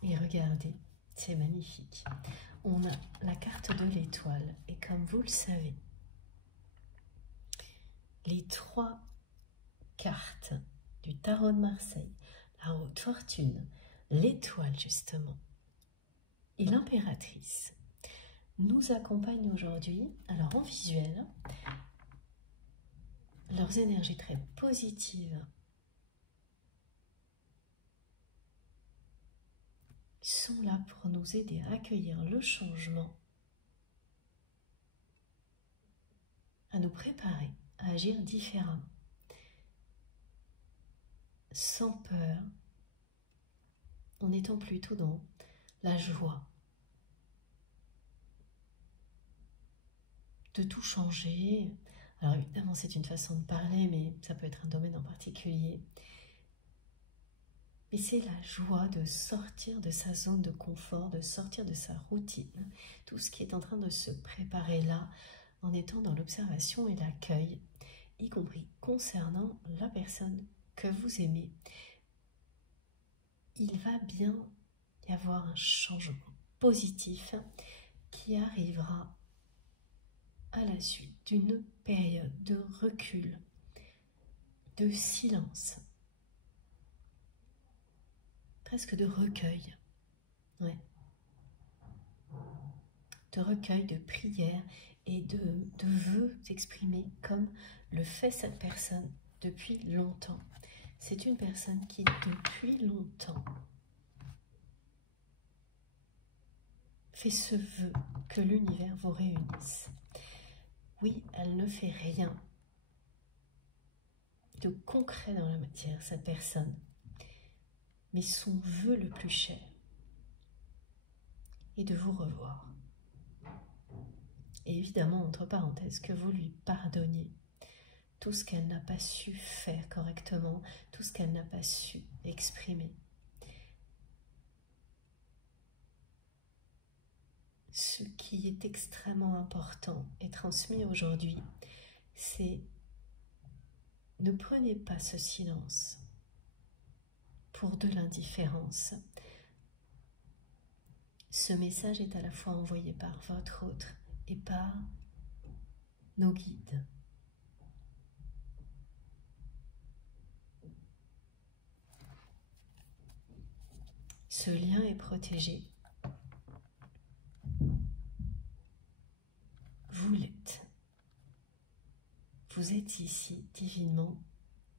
Et regardez, c'est magnifique. On a la carte de l'étoile et comme vous le savez, les trois cartes du tarot de Marseille, la haute fortune, l'étoile justement et l'impératrice nous accompagnent aujourd'hui, alors en visuel, leurs énergies très positives sont là pour nous aider à accueillir le changement, à nous préparer à agir différemment, sans peur, en étant plutôt dans la joie de tout changer. Alors évidemment c'est une façon de parler, mais ça peut être un domaine en particulier. Mais c'est la joie de sortir de sa zone de confort, de sortir de sa routine, tout ce qui est en train de se préparer là, en étant dans l'observation et l'accueil, y compris concernant la personne que vous aimez, il va bien y avoir un changement positif qui arrivera à la suite d'une période de recul, de silence, presque de recueil, ouais. De recueil, de prière et de vœux exprimés comme le fait cette personne depuis longtemps. C'est une personne qui, depuis longtemps, fait ce vœu que l'univers vous réunisse. Oui, elle ne fait rien de concret dans la matière, cette personne, mais son vœu le plus cher est de vous revoir. Et évidemment, entre parenthèses, que vous lui pardonniez tout ce qu'elle n'a pas su faire correctement, tout ce qu'elle n'a pas su exprimer. Ce qui est extrêmement important et transmis aujourd'hui, c'est ne prenez pas ce silence pour de l'indifférence. Ce message est à la fois envoyé par votre autre et par nos guides. Ce lien est protégé. Vous l'êtes. Vous êtes ici divinement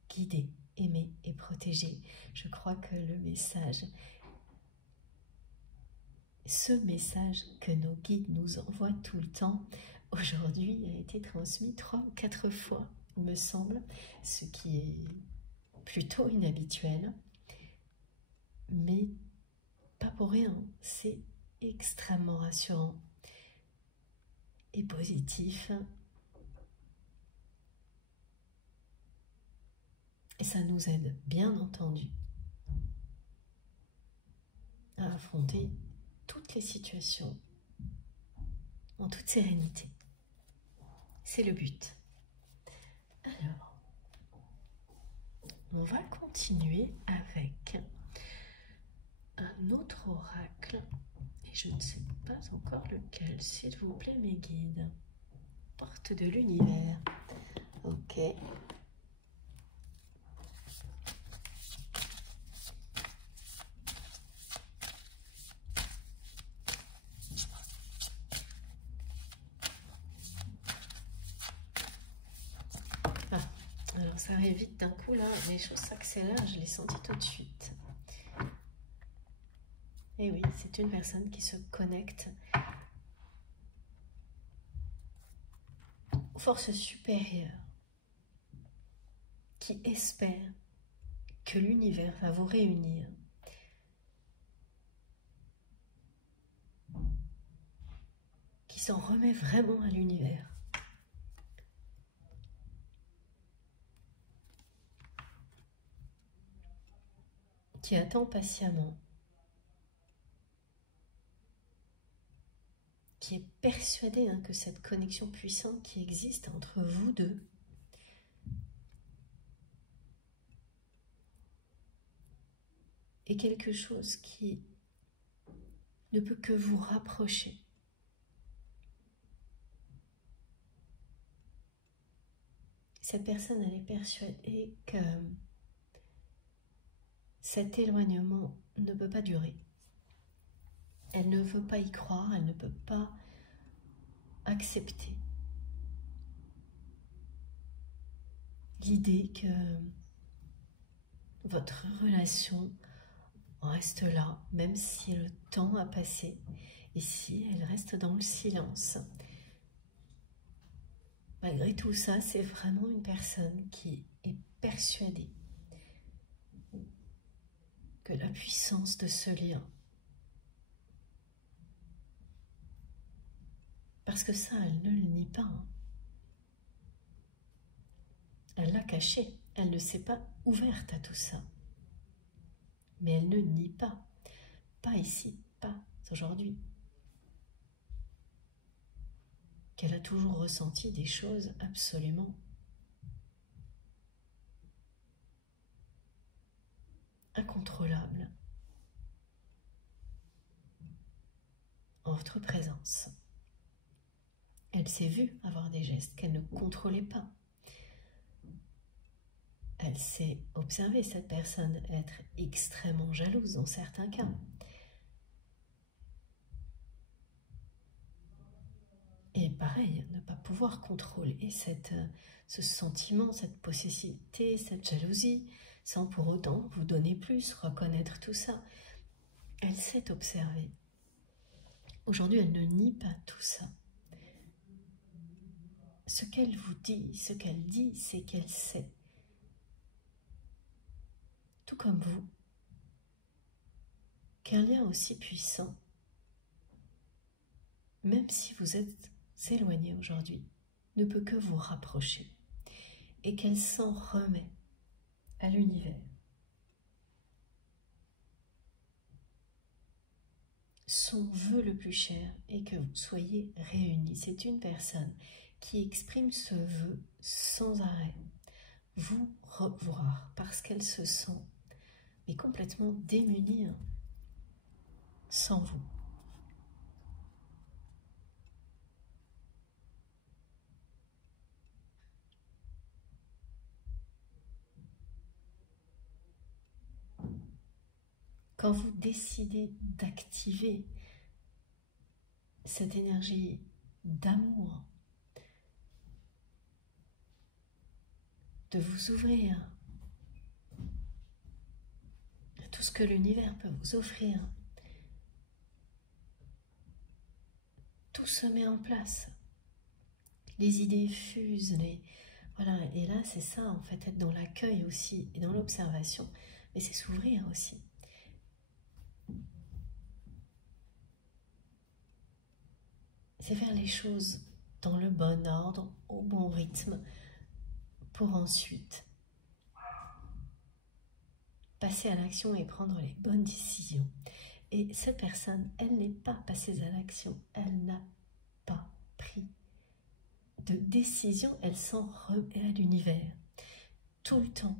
guidé, aimé et protégé. Je crois que le message, ce message que nos guides nous envoient tout le temps, aujourd'hui a été transmis 3 ou 4 fois, il me semble, ce qui est plutôt inhabituel, mais pas pour rien, c'est extrêmement rassurant et positif. Et ça nous aide, bien entendu, à affronter toutes les situations en toute sérénité. C'est le but. Alors, on va continuer avec un autre oracle. Et je ne sais pas encore lequel, s'il vous plaît, mes guides. Porte de l'univers. Ok. Alors ça arrive vite d'un coup là, les choses s'accélèrent, je l'ai senti tout de suite. Et oui, c'est une personne qui se connecte aux forces supérieures, qui espère que l'univers va vous réunir. Qui s'en remet vraiment à l'univers. Qui attend patiemment, qui est persuadé que cette connexion puissante qui existe entre vous deux est quelque chose qui ne peut que vous rapprocher. Cette personne, elle est persuadée que cet éloignement ne peut pas durer. Elle ne veut pas y croire, elle ne peut pas accepter l'idée que votre relation reste là, même si le temps a passé, et si elle reste dans le silence. Malgré tout ça, c'est vraiment une personne qui est persuadée que la puissance de ce lien, parce que ça, elle ne le nie pas. Elle l'a caché, elle ne s'est pas ouverte à tout ça. Mais elle ne nie pas. Pas ici, pas aujourd'hui. Qu'elle a toujours ressenti des choses absolument incontrôlables en votre présence. Elle s'est vue avoir des gestes qu'elle ne contrôlait pas. Elle s'est observée, cette personne, être extrêmement jalouse dans certains cas. Et pareil, ne pas pouvoir contrôler ce sentiment, cette possessivité, cette jalousie, sans pour autant vous donner plus, reconnaître tout ça. Elle s'est observée. Aujourd'hui, elle ne nie pas tout ça. Ce qu'elle vous dit, ce qu'elle dit, c'est qu'elle sait. Tout comme vous, qu'un lien aussi puissant, même si vous êtes éloigné aujourd'hui, ne peut que vous rapprocher et qu'elle s'en remet à l'univers. Son vœu le plus cher est que vous soyez réunis. C'est une personne qui exprime ce vœu sans arrêt, vous revoir, parce qu'elle se sent mais complètement démunie sans vous. Quand vous décidez d'activer cette énergie d'amour, de vous ouvrir à tout ce que l'univers peut vous offrir, tout se met en place. Les idées fusent, voilà. Et là, c'est ça, en fait, être dans l'accueil aussi et dans l'observation, mais c'est s'ouvrir aussi. C'est faire les choses dans le bon ordre, au bon rythme, pour ensuite passer à l'action et prendre les bonnes décisions. Et cette personne, elle n'est pas passée à l'action, elle n'a pas pris de décision, elle s'en remet à l'univers, tout le temps.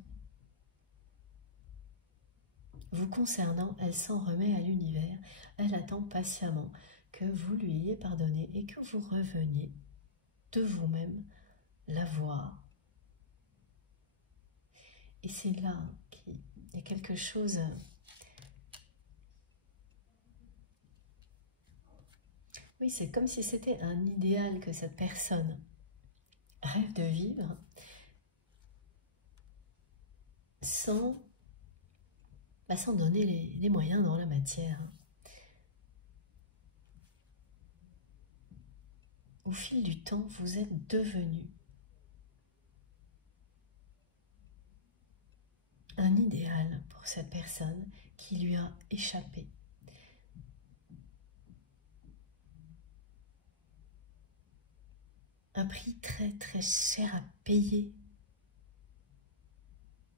Vous concernant, elle s'en remet à l'univers, elle attend patiemment que vous lui ayez pardonné et que vous reveniez de vous-même la voir. Et c'est là qu'il y a quelque chose. Oui, c'est comme si c'était un idéal que cette personne rêve de vivre sans donner les moyens dans la matière. Au fil du temps, vous êtes devenu un idéal pour cette personne qui lui a échappé. Un prix très très cher à payer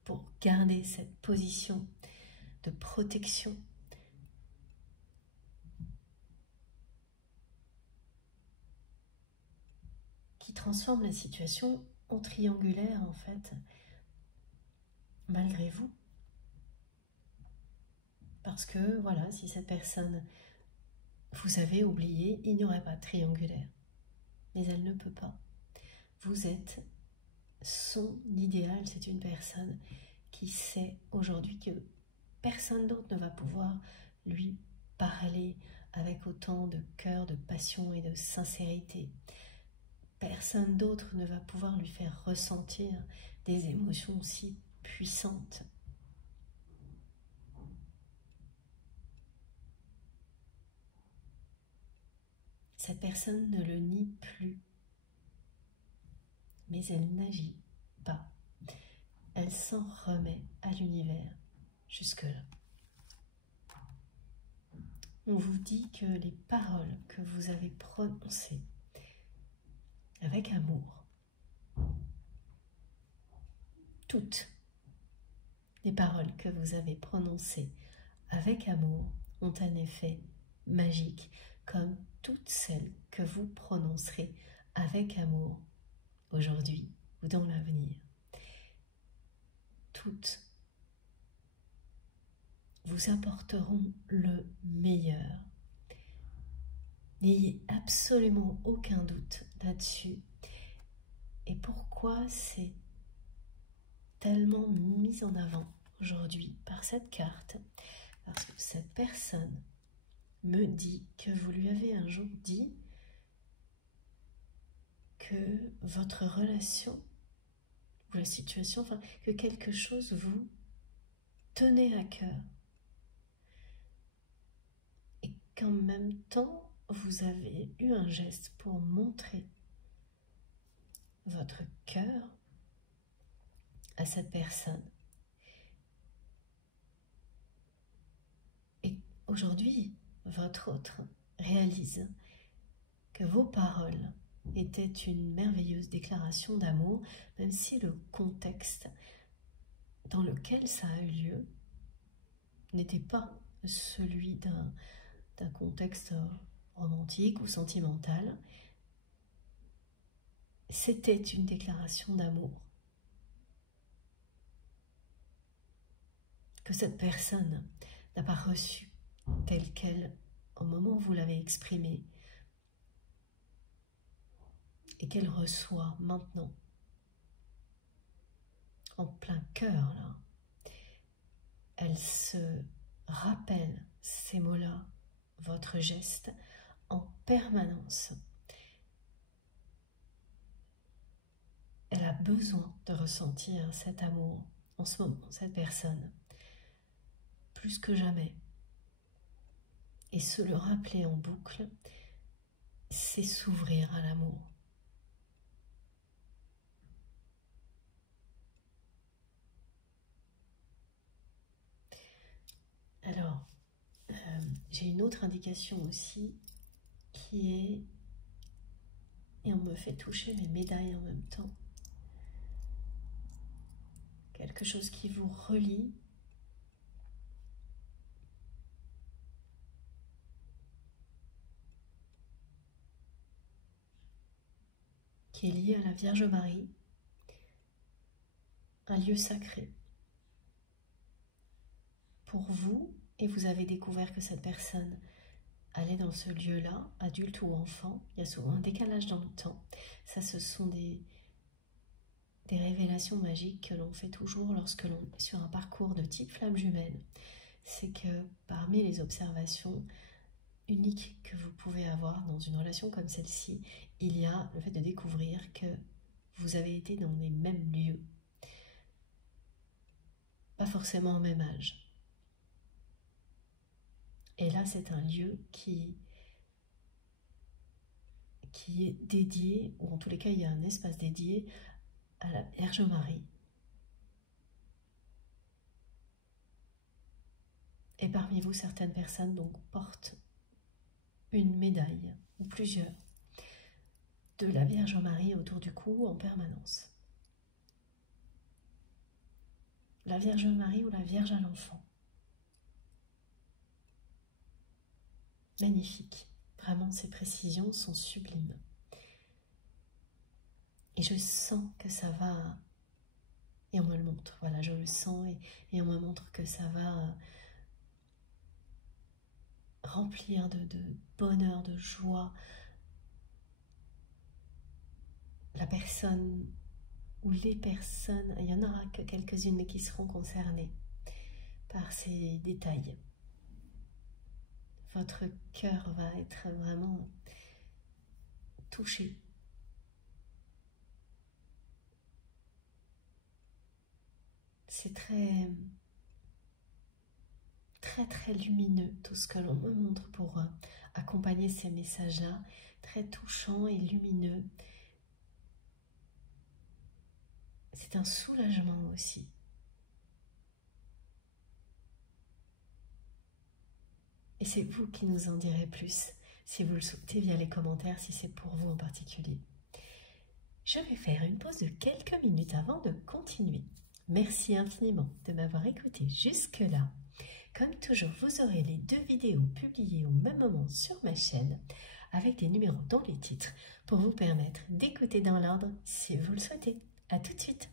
pour garder cette position de protection. Qui transforme la situation en triangulaire en fait, malgré vous. Parce que voilà, si cette personne vous avez oublié, il n'y aurait pas de triangulaire. Mais elle ne peut pas. Vous êtes son idéal, c'est une personne qui sait aujourd'hui que personne d'autre ne va pouvoir lui parler avec autant de cœur, de passion et de sincérité. Personne d'autre ne va pouvoir lui faire ressentir des émotions aussi puissantes. Cette personne ne le nie plus, mais elle n'agit pas. Elle s'en remet à l'univers jusque-là. On vous dit que les paroles que vous avez prononcées avec amour, toutes les paroles que vous avez prononcées avec amour ont un effet magique, comme toutes celles que vous prononcerez avec amour aujourd'hui ou dans l'avenir. Toutes vous apporteront le meilleur. N'ayez absolument aucun doute là-dessus. Et pourquoi c'est tellement mis en avant aujourd'hui par cette carte? Parce que cette personne me dit que vous lui avez un jour dit que votre relation ou la situation, enfin que quelque chose vous tenait à cœur et qu'en même temps vous avez eu un geste pour montrer votre cœur à cette personne. Et aujourd'hui, votre autre réalise que vos paroles étaient une merveilleuse déclaration d'amour, même si le contexte dans lequel ça a eu lieu n'était pas celui d'un contexte romantique ou sentimental. C'était une déclaration d'amour que cette personne n'a pas reçue telle qu'elle au moment où vous l'avez exprimée et qu'elle reçoit maintenant en plein cœur là. Elle se rappelle ces mots-là, votre geste, en permanence. Elle a besoin de ressentir cet amour en ce moment, cette personne, plus que jamais. Et se le rappeler en boucle, c'est s'ouvrir à l'amour. Alors, j'ai une autre indication aussi qui est, et on me fait toucher mes médailles en même temps, quelque chose qui vous relie qui est lié à la Vierge Marie, un lieu sacré pour vous, et vous avez découvert que cette personne allait dans ce lieu-là, adulte ou enfant. Il y a souvent un décalage dans le temps. Ça, ce sont des révélations magiques que l'on fait toujours lorsque l'on est sur un parcours de type flamme jumelle. C'est que parmi les observations uniques que vous pouvez avoir dans une relation comme celle-ci, il y a le fait de découvrir que vous avez été dans les mêmes lieux, pas forcément au même âge. Et là, c'est un lieu qui est dédié, ou en tous les cas, il y a un espace dédié à la Vierge Marie. Et parmi vous, certaines personnes donc portent une médaille, ou plusieurs, de la Vierge Marie autour du cou en permanence. La Vierge Marie ou la Vierge à l'enfant. Magnifique. Vraiment, ces précisions sont sublimes. Et je sens que ça va, et on me le montre, voilà, je le sens, et on me montre que ça va remplir de bonheur, de joie, la personne ou les personnes, il n'y en aura que quelques-unes, mais qui seront concernées par ces détails. Votre cœur va être vraiment touché. C'est très lumineux tout ce que l'on me montre pour accompagner ces messages-là, très touchant et lumineux. C'est un soulagement aussi. Et c'est vous qui nous en direz plus, si vous le souhaitez via les commentaires, si c'est pour vous en particulier. Je vais faire une pause de quelques minutes avant de continuer. Merci infiniment de m'avoir écouté jusque-là. Comme toujours, vous aurez les 2 vidéos publiées au même moment sur ma chaîne, avec des numéros dans les titres, pour vous permettre d'écouter dans l'ordre si vous le souhaitez. À tout de suite.